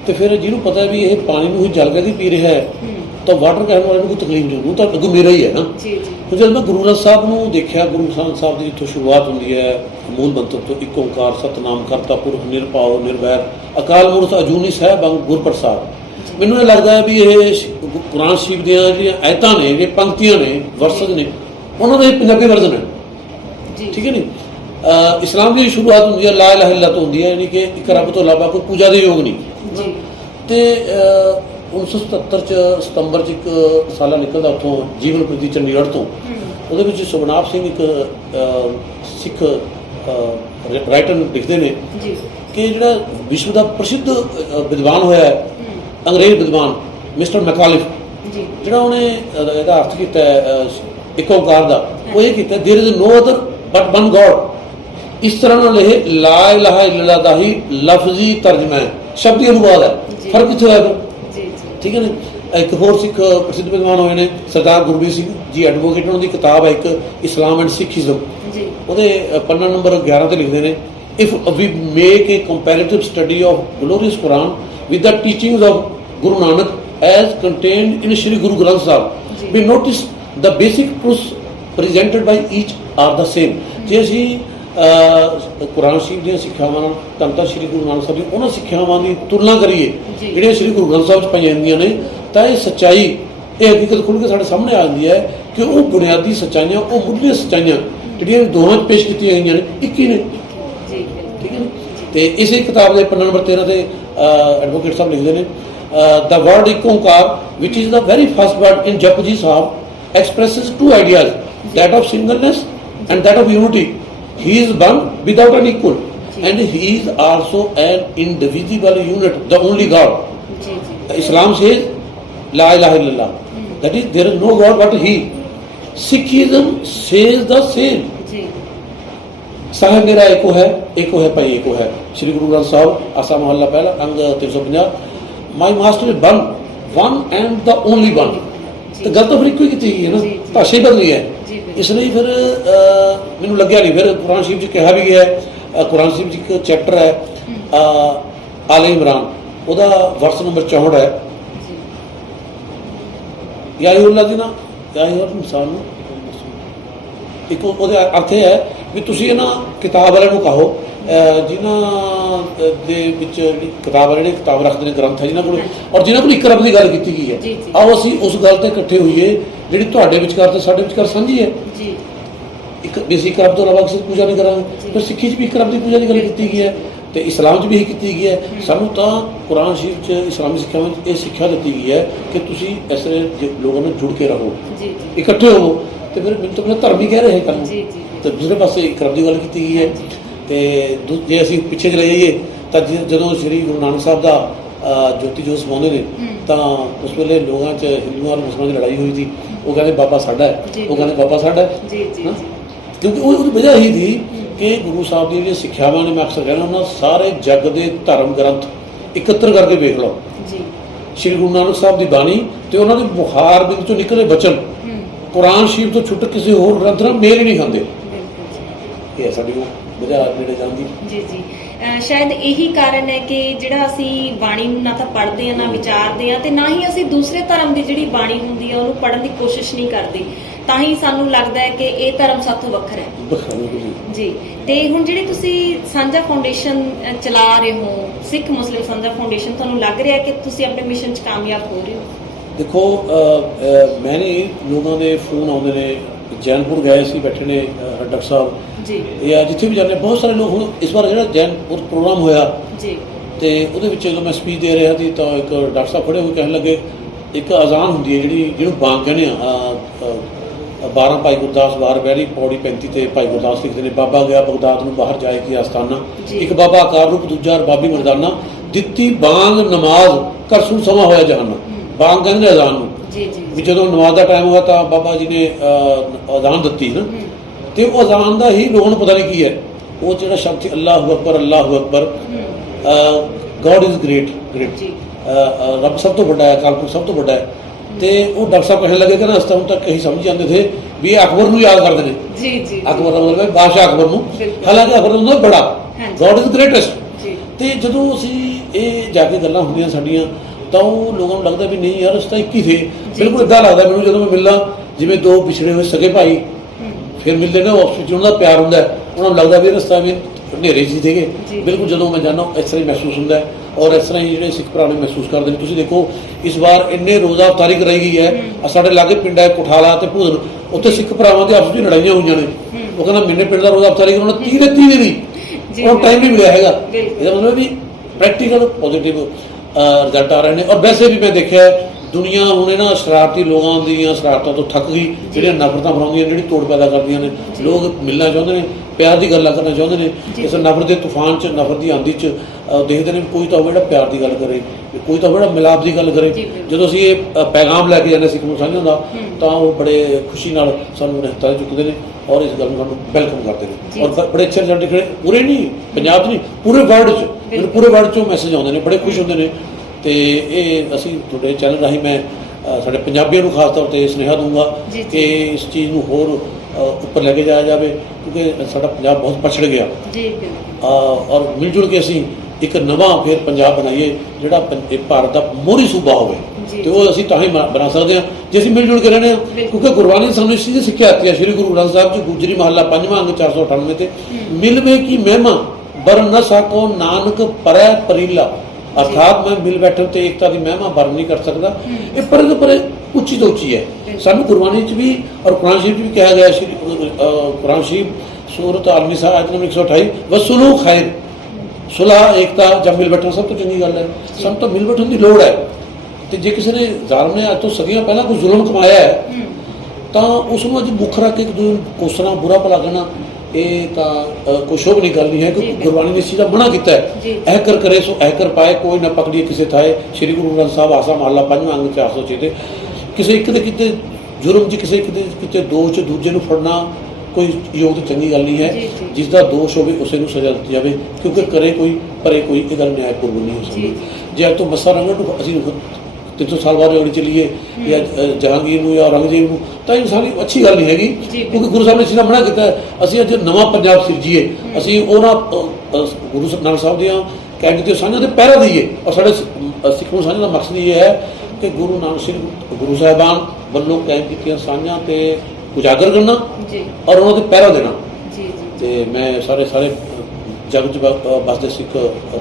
ਤੇ ਫਿਰ ਜਿਹਨੂੰ ਪਤਾ ਵੀ ਇਹ ਪਾਣੀ ਨੂੰ ਹੀ ਜਲ ਕੇ ਪੀ ਰਿਹਾ ਹੈ ਤਾਂ ਵਾਟਰ ਕਹਿਣ ਵਾਲੇ ਨੂੰ ਕੋਈ ਤਕਲੀਫ ਨਹੀਂ ਹੋਊ, ਤਾਂ ਅੱਗੋਂ ਮੇਰਾ ਹੀ ਹੈ ਨਾ। ਜੀ ਜੀ ਫਿਰ ਜਦ ਮੈਂ ਗੁਰੂ ਗ੍ਰੰਥ ਸਾਹਿਬ ਨੂੰ ਦੇਖਿਆ, ਗੁਰੂ ਗ੍ਰੰਥ ਸਾਹਿਬ ਦੀ ਜਿੱਥੋਂ ਸ਼ੁਰੂਆਤ ਹੁੰਦੀ ਹੈ ਮੂਲ ਮੰਤਰ ਤੋਂ, ਇੱਕ ਓਂਕਾਰ ਸਤਿਨਾਮ ਕਰਤਾ ਪੁਰਖ ਨਿਰਭਉ ਨਿਰਵੈਰ ਅਕਾਲ ਮੂਰਤ ਅਜੂਨੀ ਸਾਹਿਬ ਅੰਗ ਗੁਰ ਪ੍ਰਸਾਦ, ਮੈਨੂੰ ਇਹ ਲੱਗਦਾ ਹੈ ਵੀ ਇਹ ਕੁਰਾਨ ਸ਼ਰੀਫ ਦੀਆਂ ਜਿਹੜੀਆਂ ਆਇਤਾਂ ਨੇ, ਜਿਹੜੀਆਂ ਪੰਕਤੀਆਂ ਨੇ, ਵਰਸਸ ਨੇ, ਉਹਨਾਂ ਦਾ ਇਹ ਪੰਜਾਬੀ ਵਰਜ਼ਨ ਹੈ। ਜੀ ਠੀਕ ਹੈ ਨੀ। ਇਸਲਾਮ ਦੀ ਸ਼ੁਰੂਆਤ ਹੁੰਦੀ ਹੈ ਲਾ ਇਲਾਹਾ ਇਲਾ ਤੋਂ ਹੁੰਦੀ ਹੈ, ਯਾਨੀ ਕਿ ਇੱਕ ਰੱਬ ਤੋਂ ਇਲਾਵਾ ਕੋਈ ਪੂਜਾ ਦੇ ਯੋਗ ਨਹੀਂ। ਜੀ ਤੇ 1977 ਚ ਸਤੰਬਰ ਚ ਇੱਕ ਸਾਲਾ ਨਿਕਲਦਾ ਉੱਥੋਂ ਜੀਵਨ ਪ੍ਰਤੀ ਚੰਡੀਗੜ੍ਹ ਤੋਂ, ਉਹਦੇ ਵਿੱਚ ਸੁਖਨਾਪ ਸਿੰਘ ਇੱਕ ਸਿੱਖ ਰਾਈਟਰ ਲਿਖਦੇ ਨੇ ਜੀ ਕਿ ਜਿਹੜਾ ਵਿਸ਼ਵ ਦਾ ਪ੍ਰਸਿੱਧ ਵਿਦਵਾਨ ਹੋਇਆ ਹੈ, ਅੰਗਰੇਜ਼ ਵਿਦਵਾਨ ਮਿਸਟਰ ਮੈਕਾਲਿਫ, ਜੀ ਜਿਹੜਾ ਉਹਨੇ ਇਹਦਾ ਅਰਥ ਕੀਤਾ ਹੈ ਇੱਕ ਓਂਕਾਰ ਦਾ, ਉਹ ਇਹ ਕੀਤਾ there is no other but one God. ਇਸ ਤਰ੍ਹਾਂ ਨਾਲ ਇਹ ਲਾ ਇਲਾਹਾ ਇल्लल्लाह ਦਾ ਹੀ ਲਫ਼ਜ਼ੀ ਤਰਜਮਾ ਹੈ, ਸ਼ਬਦੀ ਅਨੁਵਾਦ ਹੈ। ਫਰਕ ਕਿੱਥੇ ਹੋਇਆ ਫਿਰ? ਜੀ ਜੀ ਠੀਕ ਹੈ ਨਾ। ਇੱਕ ਹੋਰ ਸਿੱਖ ਪ੍ਰਸਿੱਧ ਵਿਦਵਾਨ ਹੋਏ ਨੇ ਸਰਦਾਰ ਗੁਰਬੀਰ ਸਿੰਘ ਜੀ ਐਡਵੋਕੇਟ, ਉਹਨਾਂ ਦੀ ਕਿਤਾਬ ਹੈ ਇੱਕ ਇਸਲਾਮ ਐਂਡ ਸਿੱਖੀਜ਼ਮ, ਜੀ ਉਹਦੇ ਪੰਨਾ ਨੰਬਰ 11 ਤੇ ਲਿਖਦੇ ਨੇ if we make a comparative study of glorious Quran with the teachings of Guru Nanak as contained in Shri Guru Granth Sahib, we notice the basic truths presented by each are the same. ਜੇ ਅਸੀਂ ਕੁਰਾਨ ਸ਼ਰੀਫ ਦੀਆਂ ਸਿੱਖਿਆਵਾਂ ਨਾਲ ਧੰਨ ਸ਼੍ਰੀ ਗੁਰੂ ਨਾਨਕ ਸਾਹਿਬ ਦੀ ਉਹਨਾਂ ਸਿੱਖਿਆਵਾਂ ਦੀ ਤੁਲਨਾ ਕਰੀਏ ਜਿਹੜੀਆਂ ਸ਼੍ਰੀ ਗੁਰੂ ਗ੍ਰੰਥ ਸਾਹਿਬ 'ਚ ਪਾਈਆਂ ਜਾਂਦੀਆਂ ਨੇ, ਤਾਂ ਇਹ ਸੱਚਾਈ, ਇਹ ਹਕੀਕਤ ਖੁੱਲ੍ਹ ਕੇ ਸਾਡੇ ਸਾਹਮਣੇ ਆ ਜਾਂਦੀ ਹੈ ਕਿ ਉਹ ਬੁਨਿਆਦੀ ਸੱਚਾਈਆਂ, ਉਹ ਮੁੱਢਲੀਆਂ ਸੱਚਾਈਆਂ ਜਿਹੜੀਆਂ ਦੋਹਾਂ 'ਚ ਪੇਸ਼ ਕੀਤੀਆਂ ਗਈਆਂ ਨੇ, ਇੱਕ ਹੀ ਨੇ। ਜੀ ਠੀਕ ਹੈ ਨਾ। ਤੇ ਇਸੇ ਕਿਤਾਬ ਦੇ ਪੰਨਾ ਨੰਬਰ 13 ਤੇ ਐਡਵੋਕੇਟ ਸਾਹਿਬ ਲਿਖਦੇ ਨੇ the word ਇੱਕ Onkar which is the very first word in Japji Sahib expresses two ideas, that of singleness and that of unity. He is one without an equal and he is also an indivisible unit, the only God. ਜੀ ਜੀ Islam says La ilaha illallah, that is there is no God but He. Sikhism says the same. ਜੀ ਸਾਹਿਬ ਮੇਰਾ ਏਕੋ ਹੈ ਭਾਈ ਏਕੋ ਹੈ। ਸ਼੍ਰੀ ਗੁਰੂ ਗ੍ਰੰਥ ਸਾਹਿਬ ਆਸਾ ਮਹੱਲਾ ਪਹਿਲਾ ਅੰਗ 350, my master is one and the only one. ਤੇ ਗੱਲ ਤਾਂ ਫਿਰ ਇੱਕੋ ਹੀ ਕੀਤੀ ਗਈ ਹੈ ਨਾ, ਭਾਸ਼ਾ ਹੀ ਬਦਲੀ ਹੈ। ਇਸ ਲਈ ਫਿਰ ਮੈਨੂੰ ਲੱਗਿਆ ਨਹੀਂ, ਫਿਰ ਕੁਰਾਨ ਸ਼ਰੀਫ 'ਚ ਕਿਹਾ ਵੀ ਗਿਆ ਹੈ, ਕੁਰਾਨ ਸ਼ਰੀਫ 'ਚ ਇੱਕ ਚੈਪਟਰ ਹੈ ਆਲੇ ਇਮਰਾਨ, ਉਹਦਾ ਵਰਸ ਨੰਬਰ 64 ਹੈ, ਯਾ ਅਯੁਹੱਲਾ ਦੀ ਨਾ ਯਾ ਅਯੁਹਲ ਇਨਸਾਨ ਨੂੰ, ਇੱਕ ਉਹਦੇ ਅਰਥ ਇਹ ਹੈ ਵੀ ਤੁਸੀਂ ਇਹਨਾਂ ਕਿਤਾਬ ਵਾਲਿਆਂ ਨੂੰ ਕਹੋ ਜਿਨ੍ਹਾਂ ਦੇ ਵਿੱਚ ਜਿਹੜੀ ਕਿਤਾਬ ਵਾਲੇ ਜਿਹੜੇ ਕਿਤਾਬ ਰੱਖਦੇ ਨੇ, ਗ੍ਰੰਥ ਹੈ ਜਿਨ੍ਹਾਂ ਕੋਲ, ਔਰ ਜਿਨ੍ਹਾਂ ਕੋਲ ਇੱਕ ਰੱਬ ਦੀ ਗੱਲ ਕੀਤੀ ਗਈ ਹੈ, ਆਓ ਅਸੀਂ ਉਸ ਗੱਲ ਤੇ ਇਕੱਠੇ ਹੋਈਏ ਜਿਹੜੀ ਤੁਹਾਡੇ ਵਿਚਕਾਰ ਤੇ ਸਾਡੇ ਵਿਚਕਾਰ ਸਾਂਝੀ ਹੈ। ਇੱਕ ਅਸੀਂ ਇੱਕ ਰੱਬ ਤੋਂ ਇਲਾਵਾ ਕਿਸੇ ਦੀ ਪੂਜਾ ਨਹੀਂ ਕਰਾਂਗੇ। ਫਿਰ ਸਿੱਖੀ 'ਚ ਵੀ ਇੱਕ ਰੱਬ ਦੀ ਪੂਜਾ ਦੀ ਗੱਲ ਕੀਤੀ ਗਈ ਹੈ, ਤੇ ਇਸਲਾਮ 'ਚ ਵੀ ਇਹੀ ਕੀਤੀ ਗਈ ਹੈ। ਸਾਨੂੰ ਤਾਂ ਕੁਰਾਨ ਸ਼ਰੀਫ 'ਚ ਇਸਲਾਮੀ ਸਿੱਖਿਆਵਾਂ 'ਚ ਇਹ ਸਿੱਖਿਆ ਦਿੱਤੀ ਗਈ ਹੈ ਕਿ ਤੁਸੀਂ ਇਸ ਤਰ੍ਹਾਂ ਲੋਕਾਂ ਨਾਲ ਜੁੜ ਕੇ ਰਹੋ, ਇਕੱਠੇ ਹੋਵੋ। ਤੇ ਫਿਰ ਮੈਨੂੰ ਤਾਂ ਧਰਮ ਹੀ ਕਹਿ ਰਹੇ ਕੰਮ, ਤੇ ਦੂਸਰੇ ਪਾਸੇ ਇੱਕ ਰੱਬ ਦੀ ਗੱਲ ਕੀਤੀ ਗਈ ਹੈ। ਤੇ ਜੇ ਅਸੀਂ ਪਿੱਛੇ ਚਲੇ ਜਾਈਏ ਤਾਂ ਜਦੋਂ ਸ਼੍ਰੀ ਗੁਰੂ ਨਾਨਕ ਸਾਹਿਬ ਦਾ ਜੋਤੀ ਜੋਤ ਸਮਾਉਂਦੇ ਨੇ, ਤਾਂ ਉਸ ਵੇਲੇ ਲੋਕਾਂ 'ਚ ਹਿੰਦੂਆਂ ਔਰ ਮੁਸਲਮਾਨਾਂ ਦੀ ਲੜਾਈ ਹੋਈ ਸੀ। ਉਹ ਕਹਿੰਦੇ ਬਾਬਾ ਸਾਡਾ ਹੈ, ਉਹ ਕਹਿੰਦੇ ਬਾਬਾ ਸਾਡਾ ਹੈ, ਕਿਉਂਕਿ ਉਹਦੀ ਵਜ੍ਹਾ ਇਹੀ ਸੀ ਕਿ ਗੁਰੂ ਸਾਹਿਬ ਦੀਆਂ ਜਿਹੜੀਆਂ ਸਿੱਖਿਆਵਾਂ ਨੇ, ਮੈਂ ਅਕਸਰ ਕਹਿੰਦਾ ਉਹਨਾਂ ਸਾਰੇ ਜੱਗ ਦੇ ਧਰਮ ਗ੍ਰੰਥ ਇਕੱਤਰ ਕਰਕੇ ਵੇਖ ਲਓ। ਸ਼੍ਰੀ ਗੁਰੂ ਨਾਨਕ ਸਾਹਿਬ ਦੀ ਬਾਣੀ ਤੇ ਉਹਨਾਂ ਦੇ ਬੁਖਾਰ ਬਿੰਦ ਤੋਂ ਨਿਕਲੇ ਬਚਨ ਕੁਰਾਨ ਸ਼ਰੀਫ ਤੋਂ ਛੁੱਟ ਕਿਸੇ ਹੋਰ ਗ੍ਰੰਥ ਨਾਲ ਮੇਲ ਹੀ ਨਹੀਂ ਖਾਂਦੇ। ਇਹ ਸਾਡੀ ਵਜ੍ਹਾ ਨੇੜੇ ਜਾਂਦੀ। ਜੀ ਜੀ ਸ਼ਾਇਦ ਇਹੀ ਕਾਰਨ ਹੈ ਕਿ ਜਿਹੜਾ ਅਸੀਂ ਬਾਣੀ ਨੂੰ ਨਾ ਤਾਂ ਪੜ੍ਹਦੇ ਹਾਂ, ਨਾ ਵਿਚਾਰਦੇ ਹਾਂ, ਤੇ ਨਾ ਹੀ ਅਸੀਂ ਦੂਸਰੇ ਧਰਮ ਦੀ ਜਿਹੜੀ ਬਾਣੀ ਹੁੰਦੀ ਹੈ ਉਹਨੂੰ ਪੜ੍ਹਨ ਦੀ ਕੋਸ਼ਿਸ਼ ਨਹੀਂ ਕਰਦੇ। ਤਾਂ ਹੀ ਸਾਨੂੰ ਲੱਗਦਾ ਹੈ ਕਿ ਇਹ ਧਰਮ ਸਭ ਤੋਂ ਵੱਖਰਾ ਹੈ। ਜੀ ਤੇ ਹੁਣ ਜਿਹੜੇ ਤੁਸੀਂ ਸਾਂਝਾ ਫਾਊਂਡੇਸ਼ਨ ਚਲਾ ਰਹੇ ਹੋ, ਸਿੱਖ ਮੁਸਲਿਮ ਸਾਂਝਾ ਫਾਊਂਡੇਸ਼ਨ, ਤੁਹਾਨੂੰ ਲੱਗ ਰਿਹਾ ਕਿ ਤੁਸੀਂ ਆਪਣੇ ਮਿਸ਼ਨ 'ਚ ਕਾਮਯਾਬ ਹੋ ਰਹੇ ਹੋ? ਦੇਖੋ ਮੈਨੇ ਲੋਕਾਂ ਦੇ ਫੋਨ ਆਉਂਦੇ ਨੇ, ਜੈਨਪੁਰ ਗਏ ਸੀ, ਬੈਠੇ ਨੇ ਡਾਕਟਰ ਸਾਹਿਬ ਜੀ, ਜਾਂ ਜਿੱਥੇ ਵੀ ਜਾਂਦੇ ਬਹੁਤ ਸਾਰੇ ਲੋਕ। ਹੁਣ ਇਸ ਵਾਰ ਜਿਹੜਾ ਜੈਨਪੁਰ ਪ੍ਰੋਗਰਾਮ ਹੋਇਆ ਜੀ, ਤੇ ਉਹਦੇ ਵਿੱਚ ਜਦੋਂ ਮੈਂ ਸਪੀਚ ਦੇ ਰਿਹਾ ਸੀ ਤਾਂ ਇੱਕ ਡਾਕਟਰ ਸਾਹਿਬ ਖੜੇ ਹੋਏ ਕਹਿਣ ਲੱਗੇ, ਇੱਕ ਅਜ਼ਾਨ ਹੁੰਦੀ ਹੈ ਜਿਹਨੂੰ ਬਾਂਗ ਕਹਿੰਦੇ ਆ, 12 ਭਾਈ ਗੁਰਦਾਸ ਬਾਹਰ ਬਹਿਰੀ ਪੌੜੀ 35 ਤੇ ਭਾਈ ਗੁਰਦਾਸ ਲਿਖਦੇ ਨੇ, ਬਾਬਾ ਗਿਆ ਬਗਦਾਦ ਨੂੰ ਬਾਹਰ ਜਾਏ ਕੀ ਆਸਤਾਨਾ, ਇੱਕ ਬਾਬਾ ਆਕਾਰ ਰੂਪ ਦੂਜਾ ਬਾਬੀ ਮਰਦਾਨਾ, ਦਿੱਤੀ ਬਾਂਗ ਨਮਾਜ਼ ਕਰਸੂ ਸਮਾਂ ਹੋਇਆ ਜਹਾਨਾ। ਬਾਂਗ ਕਹਿੰਦੇ ਅਜ਼ਾਨ ਨੂੰ, ਵੀ ਜਦੋਂ ਨਮਾਜ਼ ਦਾ ਟਾਈਮ ਹੋਇਆ ਤਾਂ ਬਾਬਾ ਜੀ ਨੇ ਅਜ਼ਾਨ ਦਿੱਤੀ ਨਾ, ਤੇ ਉਹ ਅਜ਼ਾਨ ਦਾ ਹੀ ਲੋਨ ਪਤਾ ਨਹੀਂ ਕੀ ਹੈ, ਉਹ ਜਿਹੜਾ ਸ਼ਬਦ ਸੀ ਅੱਲਾਹੁ ਅਕਬਰ, ਗॉड ਇਜ਼ ਗ੍ਰੇਟ, ਰੱਬ ਸਭ ਤੋਂ ਵੱਡਾ ਹੈ, ਕਾਲਪੁਰ ਸਭ ਤੋਂ ਵੱਡਾ ਹੈ। ਤੇ ਉਹ ਡਾਕਟਰ ਸਾਹਿਬ ਕਹਿਣ ਲੱਗੇ ਕਿ ਨਾ ਅਸਤਾ ਹੁਣ ਤੱਕ ਕਈ ਸਮਝ ਜਾਂਦੇ ਥੇ ਵੀ ਇਹ ਅਕਬਰ ਨੂੰ ਯਾਦ ਕਰਦੇ ਨੇ, ਅਕਬਰ ਦਾ ਮਤਲਬ ਹੈ ਬਾਦਸ਼ਾਹ ਅਕਬਰ ਨੂੰ, ਹਾਲਾਂਕਿ ਅਕਬਰ ਹੁੰਦਾ ਬੜਾ, ਗॉड ਇਜ਼ ਗ੍ਰੇਟੈਸਟ। ਤੇ ਜਦੋਂ ਅਸੀਂ ਇਹ ਜਾ ਕੇ ਗੱਲਾਂ ਹੁੰਦੀਆਂ ਸਾਡੀਆਂ ਤਾਂ ਉਹ ਲੋਕਾਂ ਨੂੰ ਲੱਗਦਾ ਵੀ ਨਹੀਂ ਯਾਰ ਅਸੀਂ ਤਾਂ ਇੱਕ ਹੀ ਥੇ। ਬਿਲਕੁਲ ਇੱਦਾਂ ਲੱਗਦਾ ਮੈਨੂੰ ਜਦੋਂ ਮੈਂ ਮਿਲਣਾ ਜਿਵੇਂ ਦੋ ਪਿਛੜੇ ਹੋਏ ਸਗੇ ਭਾਈ ਫਿਰ ਮਿਲਦੇ ਨੇ, ਆਪਸ ਵਿੱਚ ਉਹਨਾਂ ਦਾ ਪਿਆਰ ਹੁੰਦਾ, ਉਹਨਾਂ ਨੂੰ ਲੱਗਦਾ ਵੀ ਰਸਤਾ ਵੀ ਹਨੇਰੇ ਸੀ ਸੀਗੇ। ਬਿਲਕੁਲ ਜਦੋਂ ਮੈਂ ਜਾਂਦਾ ਇਸ ਤਰ੍ਹਾਂ ਹੀ ਮਹਿਸੂਸ ਹੁੰਦਾ ਹੈ, ਔਰ ਇਸ ਤਰ੍ਹਾਂ ਹੀ ਜਿਹੜੇ ਸਿੱਖ ਭਰਾ ਨੇ ਮਹਿਸੂਸ ਕਰਦੇ ਨੇ। ਤੁਸੀਂ ਦੇਖੋ ਇਸ ਵਾਰ ਇੰਨੇ ਰੋਜ਼ਾ ਅਫਤਾਰੀ ਕਰਾਈ ਗਈ ਹੈ, ਸਾਡੇ ਲਾਗੇ ਪਿੰਡ ਹੈ ਕੁਠਾਲਾ ਤੇ ਭੂਦਨ, ਉੱਥੇ ਸਿੱਖ ਭਰਾਵਾਂ ਦੇ ਆਪਸ ਵਿੱਚ ਲੜਾਈਆਂ ਹੋਈਆਂ ਨੇ। ਉਹ ਕਹਿੰਦਾ ਮੈਨੇ ਪਿੰਡ ਦਾ ਰੋਜ਼ਾ ਅਫਤਾਰੀ ਕਰਾਉਣਾ 30 ਦੇ 30 ਦੀ, ਉਹ ਟਾਈਮ ਨਹੀਂ ਮਿਲਿਆ ਹੈਗਾ। ਇਹਦਾ ਮਤਲਬ ਵੀ ਪ੍ਰੈਕਟੀਕਲ ਪੋਜ਼ੀਟਿਵ ਰਿਜ਼ਲਟ ਆ ਰਹੇ ਨੇ। ਔਰ ਵੈਸੇ ਵੀ ਮੈਂ ਦੇਖਿਆ ਦੁਨੀਆ ਹੁਣ ਇਹਨਾਂ ਸ਼ਰਾਰਤੀ ਲੋਕਾਂ ਦੀਆਂ ਸ਼ਰਾਰਤਾਂ ਤੋਂ ਥੱਕ ਗਈ, ਜਿਹੜੀਆਂ ਨਫ਼ਰਤਾਂ ਫੈਲਾਉਂਦੀਆਂ, ਜਿਹੜੀ ਤੋੜ ਪੈਦਾ ਕਰਦੀਆਂ ਨੇ। ਲੋਕ ਮਿਲਣਾ ਚਾਹੁੰਦੇ ਨੇ, ਪਿਆਰ ਦੀ ਗੱਲਾਂ ਕਰਨਾ ਚਾਹੁੰਦੇ ਨੇ। ਇਸ ਨਫ਼ਰਤ ਦੇ ਤੂਫਾਨ 'ਚ, ਨਫ਼ਰਤ ਦੀ ਆਂधी 'ਚ ਦੇਖਦੇ ਨੇ ਕੋਈ ਤਾਂ ਹੋਵੇ ਜਿਹੜਾ ਪਿਆਰ ਦੀ ਗੱਲ ਕਰੇ, ਕੋਈ ਤਾਂ ਹੋਵੇ ਜਿਹੜਾ ਮਿਲਾਪ ਦੀ ਗੱਲ ਕਰੇ। ਜਦੋਂ ਅਸੀਂ ਇਹ ਪੈਗਾਮ ਲੈ ਕੇ ਜਾਂਦੇ ਸਿੱਖ ਮੁਸਲਮਾਨਾਂ ਦਾ ਤਾਂ ਉਹ ਬੜੇ ਖੁਸ਼ੀ ਨਾਲ ਸਾਨੂੰ ਨਿਹੱਥਾ ਚੁੱਕਦੇ ਨੇ ਔਰ ਇਸ ਗੱਲ ਨੂੰ ਸਾਨੂੰ ਵੈਲਕਮ ਕਰਦੇ ਨੇ। ਔਰ ਬੜੇ ਅੱਛੇ ਰਿਜ਼ਲਟ ਦਿਖਦੇ, ਪੂਰੇ ਨਹੀਂ ਪੰਜਾਬ 'ਚ ਨਹੀਂ, ਪੂਰੇ ਵਰਲਡ 'ਚ, ਪੂਰੇ ਵਰਲਡ 'ਚੋਂ ਮੈਸੇਜ ਆਉਂਦੇ ਨੇ, ਬੜੇ ਖੁਸ਼ ਹੁੰਦੇ ਨੇ। ਤੇ ਇਹ ਅਸੀਂ ਤੁਹਾਡੇ ਚੈਨਲ ਰਾਹੀਂ ਮੈਂ ਸਾਡੇ ਪੰਜਾਬੀਆਂ ਨੂੰ ਖਾਸ ਤੌਰ 'ਤੇ ਸੁਨੇਹਾ ਦੂੰਗਾ ਕਿ ਇਸ ਚੀਜ਼ ਨੂੰ ਹੋਰ ਉੱਪਰ ਲੈ ਕੇ ਜਾਇਆ ਜਾਵੇ, ਕਿਉਂਕਿ ਸਾਡਾ ਪੰਜਾਬ ਬਹੁਤ ਪਛੜ ਗਿਆ। ਔਰ ਮਿਲ ਜੁਲ ਕੇ ਅਸੀਂ ਇੱਕ ਨਵਾਂ ਫਿਰ ਪੰਜਾਬ ਬਣਾਈਏ ਜਿਹੜਾ ਭਾਰਤ ਦਾ ਮੋਹਰੀ ਸੂਬਾ ਹੋਵੇ। ਤੇ ਉਹ ਅਸੀਂ ਤਾਂ ਹੀ ਬਣਾ ਸਕਦੇ ਹਾਂ ਜੇ ਅਸੀਂ ਮਿਲ ਜੁਲ ਕੇ ਰਹਿੰਦੇ ਹਾਂ, ਕਿਉਂਕਿ ਗੁਰਬਾਣੀ ਨੇ ਸਾਨੂੰ ਇਸ ਚੀਜ਼ ਦੀ ਸਿੱਖਿਆ ਦਿੱਤੀ ਹੈ। ਸ਼੍ਰੀ ਗੁਰੂ ਗ੍ਰੰਥ ਸਾਹਿਬ ਜੀ ਗੁਜਰੀ ਮਹੱਲਾ 5ਵਾਂ ਅੰਗ 498 ਤੇ ਮਿਲਵੇ ਕੀ ਮਹਿਮਾ ਬਰਨ ਨਾ ਸਕੋ ਨਾਨਕ ਪਰੈ ਪਰੀਲਾ, ਅਰਥਾਤ ਮੈਂ ਮਿਲ ਬੈਠਣ ਤੇ ਏਕਤਾ ਦੀ ਮਹਿਮਾ ਬਰਨ ਨਹੀਂ ਕਰ ਸਕਦਾ। ਇਹ ਪਰੇ ਤੋਂ ਪਰੇ ਉੱਚੀ ਤੋਂ ਉੱਚੀ ਹੈ। ਸਾਨੂੰ ਗੁਰਬਾਣੀ 'ਚ ਵੀ ਔਰ ਕੁਰਾਨ ਸ਼ਰੀਫ 'ਚ ਵੀ ਕਿਹਾ ਗਿਆ, ਕੁਰਾਨ ਸ਼ਰੀਫ ਸੂਰਤ ਅਲ-ਨਿਸਾ ਆਇਤ ਨੰਬਰ 128 ਵਸੁਲੂ ਖੈਰ, ਸੁਲਹ ਏਕਤਾ ਜਾਂ ਮਿਲ ਬੈਠਣਾ ਸਭ ਤੋਂ ਚੰਗੀ ਗੱਲ ਹੈ। ਸਾਨੂੰ ਤਾਂ ਮਿਲ ਬੈਠਣ ਦੀ ਲੋੜ ਹੈ। ਤੇ ਜੇ ਕਿਸੇ ਨੇ ਜ਼ਾਲਮ ਨੇ ਅੱਜ ਤੋਂ ਸਦੀਆਂ ਪਹਿਲਾਂ ਕੋਈ ਜ਼ੁਲਮ ਕਮਾਇਆ ਹੈ ਤਾਂ ਉਸ ਨੂੰ ਅੱਜ ਮੁੱਖ ਰੱਖ ਕੇ ਇੱਕ ਦੂਜੇ ਨੂੰ ਕੋਸਣਾ, ਬੁਰਾ ਭਲਾ ਕਹਿਣਾ, ਇਹ ਤਾਂ ਕੋਈ ਸ਼ੋਭ ਨਹੀਂ ਗੱਲ ਨਹੀਂ ਹੈ। ਕਿਉਂਕਿ ਗੁਰਬਾਣੀ ਨੇ ਇਸ ਚੀਜ਼ ਦਾ ਮਨਾ ਕੀਤਾ ਹੈ, ਇਹ ਕਰ ਕਰੇ ਸੋ ਇਹ ਕਰ ਪਾਏ, ਕੋਈ ਨਾ ਪਕੜੀਏ ਕਿਸੇ ਥਾਏ। ਸ਼੍ਰੀ ਗੁਰੂ ਗ੍ਰੰਥ ਸਾਹਿਬ ਆਸਾ ਮਹੱਲਾ 5ਵਾਂ ਅੰਗ 406 ਤੇ ਕਿਸੇ ਇੱਕ ਦੇ ਕਿਤੇ ਜੁਰਮ 'ਚ, ਕਿਸੇ ਕਿਤੇ ਦੋਸ਼ 'ਚ ਦੂਜੇ ਨੂੰ ਫੜਨਾ ਕੋਈ ਯੋਗ ਤੇ ਚੰਗੀ ਗੱਲ ਨਹੀਂ ਹੈ। ਜਿਸ ਦਾ ਦੋਸ਼ ਹੋਵੇ ਉਸੇ ਨੂੰ ਸਜ਼ਾ ਦਿੱਤੀ ਜਾਵੇ, ਕਿਉਂਕਿ ਕਰੇ ਕੋਈ ਪਰੇ ਕੋਈ, ਇਹ ਗੱਲ ਨਿਆਂਪੂਰਵਕ ਨਹੀਂ ਹੋ ਸਕਦੀ। ਜੇ ਅੱਜ ਤੋਂ ਮੱਸਾ ਰੰਗੜ ਨੂੰ ਅਸੀਂ 300 ਸਾਲ ਬਾਅਦ ਹੋਣੀ ਚੱਲੀਏ ਜਾਂ ਜਹਾਂਗੀਰ ਨੂੰ ਜਾਂ ਔਰੰਗਜ਼ੇਬ ਨੂੰ, ਤਾਂ ਇਨਸਾਨੀ ਅੱਛੀ ਗੱਲ ਨਹੀਂ ਹੈਗੀ। ਕਿਉਂਕਿ ਗੁਰੂ ਸਾਹਿਬ ਨੇ ਇਸ ਦਾ ਮਨਾ ਕੀਤਾ ਹੈ। ਅਸੀਂ ਅੱਜ ਨਵਾਂ ਪੰਜਾਬ ਸਿਰਜੀਏ, ਅਸੀਂ ਉਹਨਾਂ ਗੁਰੂ ਨਾਨਕ ਸਾਹਿਬ ਦੀਆਂ ਕਹਿਣ ਦਿੱਤੀਆਂ ਸਾਂਝਾਂ ਤੇ ਪਹਿਰਾ ਦਈਏ। ਔਰ ਸਾਡੇ ਸਿੱਖ ਸਾਂਝਾਂ ਦਾ ਮਕਸਦ ਇਹ ਹੈ ਕਿ ਗੁਰੂ ਨਾਨਕ ਸਿੰਘ ਗੁਰੂ ਸਾਹਿਬਾਨ ਵੱਲੋਂ ਕਾਇਮ ਕੀਤੀਆਂ ਸਾਂਝਾਂ ਤੇ ਉਜਾਗਰ ਕਰਨਾ ਔਰ ਉਹਨਾਂ ਤੇ ਪਹਿਰਾ ਦੇਣਾ। ਤੇ ਮੈਂ ਸਾਰੇ ਜਗ 'ਚ ਬਸਦੇ ਸਿੱਖ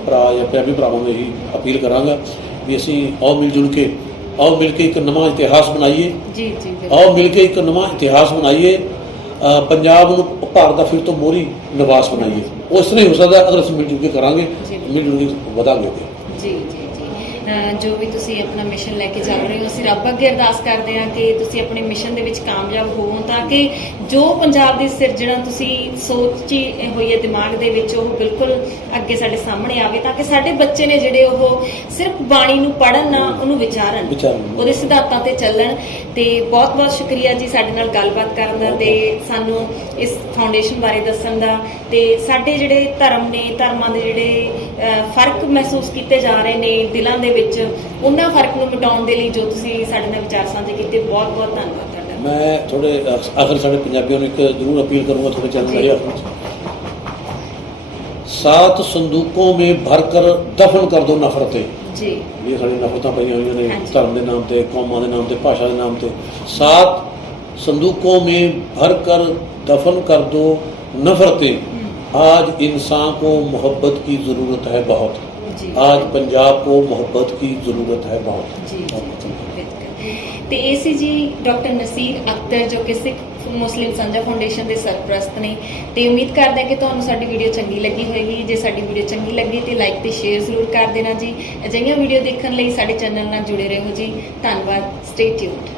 ਭਰਾ ਜਾਂ ਪੰਜਾਬੀ ਭਰਾਵਾਂ ਨੂੰ ਇਹੀ ਅਪੀਲ ਕਰਾਂਗਾ ਵੀ ਅਸੀਂ ਆਓ ਮਿਲ ਕੇ ਇੱਕ ਨਵਾਂ ਇਤਿਹਾਸ ਬਣਾਈਏ। ਆਓ ਮਿਲ ਕੇ ਇੱਕ ਨਵਾਂ ਇਤਿਹਾਸ ਬਣਾਈਏ, ਪੰਜਾਬ ਨੂੰ ਭਾਰਤ ਦਾ ਫਿਰ ਤੋਂ ਮੋਹਰੀ ਨਿਵਾਸ ਬਣਾਈਏ। ਉਹ ਇਸ ਤਰ੍ਹਾਂ ਹੀ ਹੋ ਸਕਦਾ ਅਗਰ ਅਸੀਂ ਮਿਲ ਜੁਲ ਕੇ ਕਰਾਂਗੇ, ਮਿਲ ਜੁਲ ਕੇ ਵਧਾਂਗੇ। ਜੋ ਵੀ ਤੁਸੀਂ ਆਪਣਾ ਮਿਸ਼ਨ ਲੈ ਕੇ ਚੱਲ ਰਹੇ ਹੋ, ਅਸੀਂ ਰੱਬ ਅੱਗੇ ਅਰਦਾਸ ਕਰਦੇ ਹਾਂ ਕਿ ਤੁਸੀਂ ਆਪਣੇ ਮਿਸ਼ਨ ਦੇ ਵਿੱਚ ਕਾਮਯਾਬ ਹੋਵੋ, ਤਾਂ ਕਿ ਜੋ ਪੰਜਾਬ ਦੀ ਸਿਰਜਣਾ ਤੁਸੀਂ ਸੋਚੀ ਹੋਈ ਹੈ ਦਿਮਾਗ ਦੇ ਵਿੱਚ ਉਹ ਬਿਲਕੁਲ ਅੱਗੇ ਸਾਡੇ ਸਾਹਮਣੇ ਆਵੇ, ਤਾਂ ਕਿ ਸਾਡੇ ਬੱਚੇ ਨੇ ਜਿਹੜੇ ਉਹ ਸਿਰਫ ਬਾਣੀ ਨੂੰ ਪੜ੍ਹਨ ਨਾ ਉਹਨੂੰ ਵਿਚਾਰਨ, ਉਹਦੇ ਸਿਧਾਂਤਾਂ ਤੇ ਚੱਲਣ। ਤੇ ਬਹੁਤ ਬਹੁਤ ਸ਼ੁਕਰੀਆ ਜੀ ਸਾਡੇ ਨਾਲ ਗੱਲਬਾਤ ਕਰਨ ਦਾ ਤੇ ਸਾਨੂੰ ਇਸ ਫਾਊਂਡੇਸ਼ਨ ਬਾਰੇ ਦੱਸਣ ਦਾ। ਤੇ ਸਾਡੇ ਜਿਹੜੇ ਧਰਮ ਨੇ, ਧਰਮਾਂ ਦੇ ਜਿਹੜੇ ਫਰਕ ਮਹਿਸੂਸ ਕੀਤੇ ਜਾ ਰਹੇ ਨੇ ਦਿਲਾਂ ਦੇ ਵਿੱਚ, ਉਹਨਾਂ ਫਰਕ ਨੂੰ ਮਿਟਾਉਣ ਦੇ ਲਈ ਜੋ ਤੁਸੀਂ ਸਾਡੇ ਨਾਲ ਵਿਚਾਰ ਸਾਂਝੇ ਕੀਤੇ, ਬਹੁਤ ਬਹੁਤ ਧੰਨਵਾਦ ਤੁਹਾਡਾ। ਮੈਂ ਥੋੜੇ ਆਖਰ ਸਾਡੇ ਪੰਜਾਬੀਆਂ ਨੂੰ ਇੱਕ ਜ਼ਰੂਰ ਅਪੀਲ ਕਰੂੰਗਾ ਤੁਹਾਡੇ ਚੈਨਲ ਰਾਹੀਂ, 7 ਸੰਦੂਕੋਂ ਮੇਂ ਭਰ ਕਰ ਦਫਨ ਕਰ ਦੋ ਨਫ਼ਰਤੇ। ਇਹ ਸਾਡੀ ਨਫ਼ਰਤਾਂ ਪਈਆਂ ਹੋਈਆਂ ਨੇ ਧਰਮ ਦੇ ਨਾਮ ਤੇ, ਕੌਮਾਂ ਦੇ ਨਾਮ ਤੇ, ਭਾਸ਼ਾ ਦੇ ਨਾਮ ਤੇ। 7 संदूकों में भर कर दफन कर दो नफरतें। आज इंसान को मोहब्बत की ज़रूरत है बहुत, आज पंजाब को मोहब्बत की ज़रूरत है बहुत। ਤੇ ਇਹ ਸੀ ਜੀ ਡਾਕਟਰ ਨਸੀਰ ਅਖਤਰ ਜੋ ਕਿ ਸਿੱਖ ਮੁਸਲਿਮ ਸਾਂਝਾ ਫਾਊਂਡੇਸ਼ਨ ਦੇ ਸਰਪ੍ਰਸਤ ਨੇ। ਤੇ ਉਮੀਦ ਕਰਦੇ ਹਾਂ ਕਿ ਤੁਹਾਨੂੰ ਸਾਡੀ ਵੀਡੀਓ ਚੰਗੀ ਲੱਗੀ ਹੋਏਗੀ। ਜੇ ਸਾਡੀ ਵੀਡੀਓ ਚੰਗੀ ਲੱਗੀ ਤੇ ਲਾਈਕ ਤੇ ਸ਼ੇਅਰ ਜ਼ਰੂਰ ਕਰ ਦੇਣਾ ਜੀ। ਅਜਿਹੀਆਂ ਵੀਡੀਓ ਦੇਖਣ ਲਈ ਸਾਡੇ ਚੈਨਲ ਨਾਲ ਜੁੜੇ ਰਹੋ ਜੀ। ਧੰਨਵਾਦ। Stay tuned.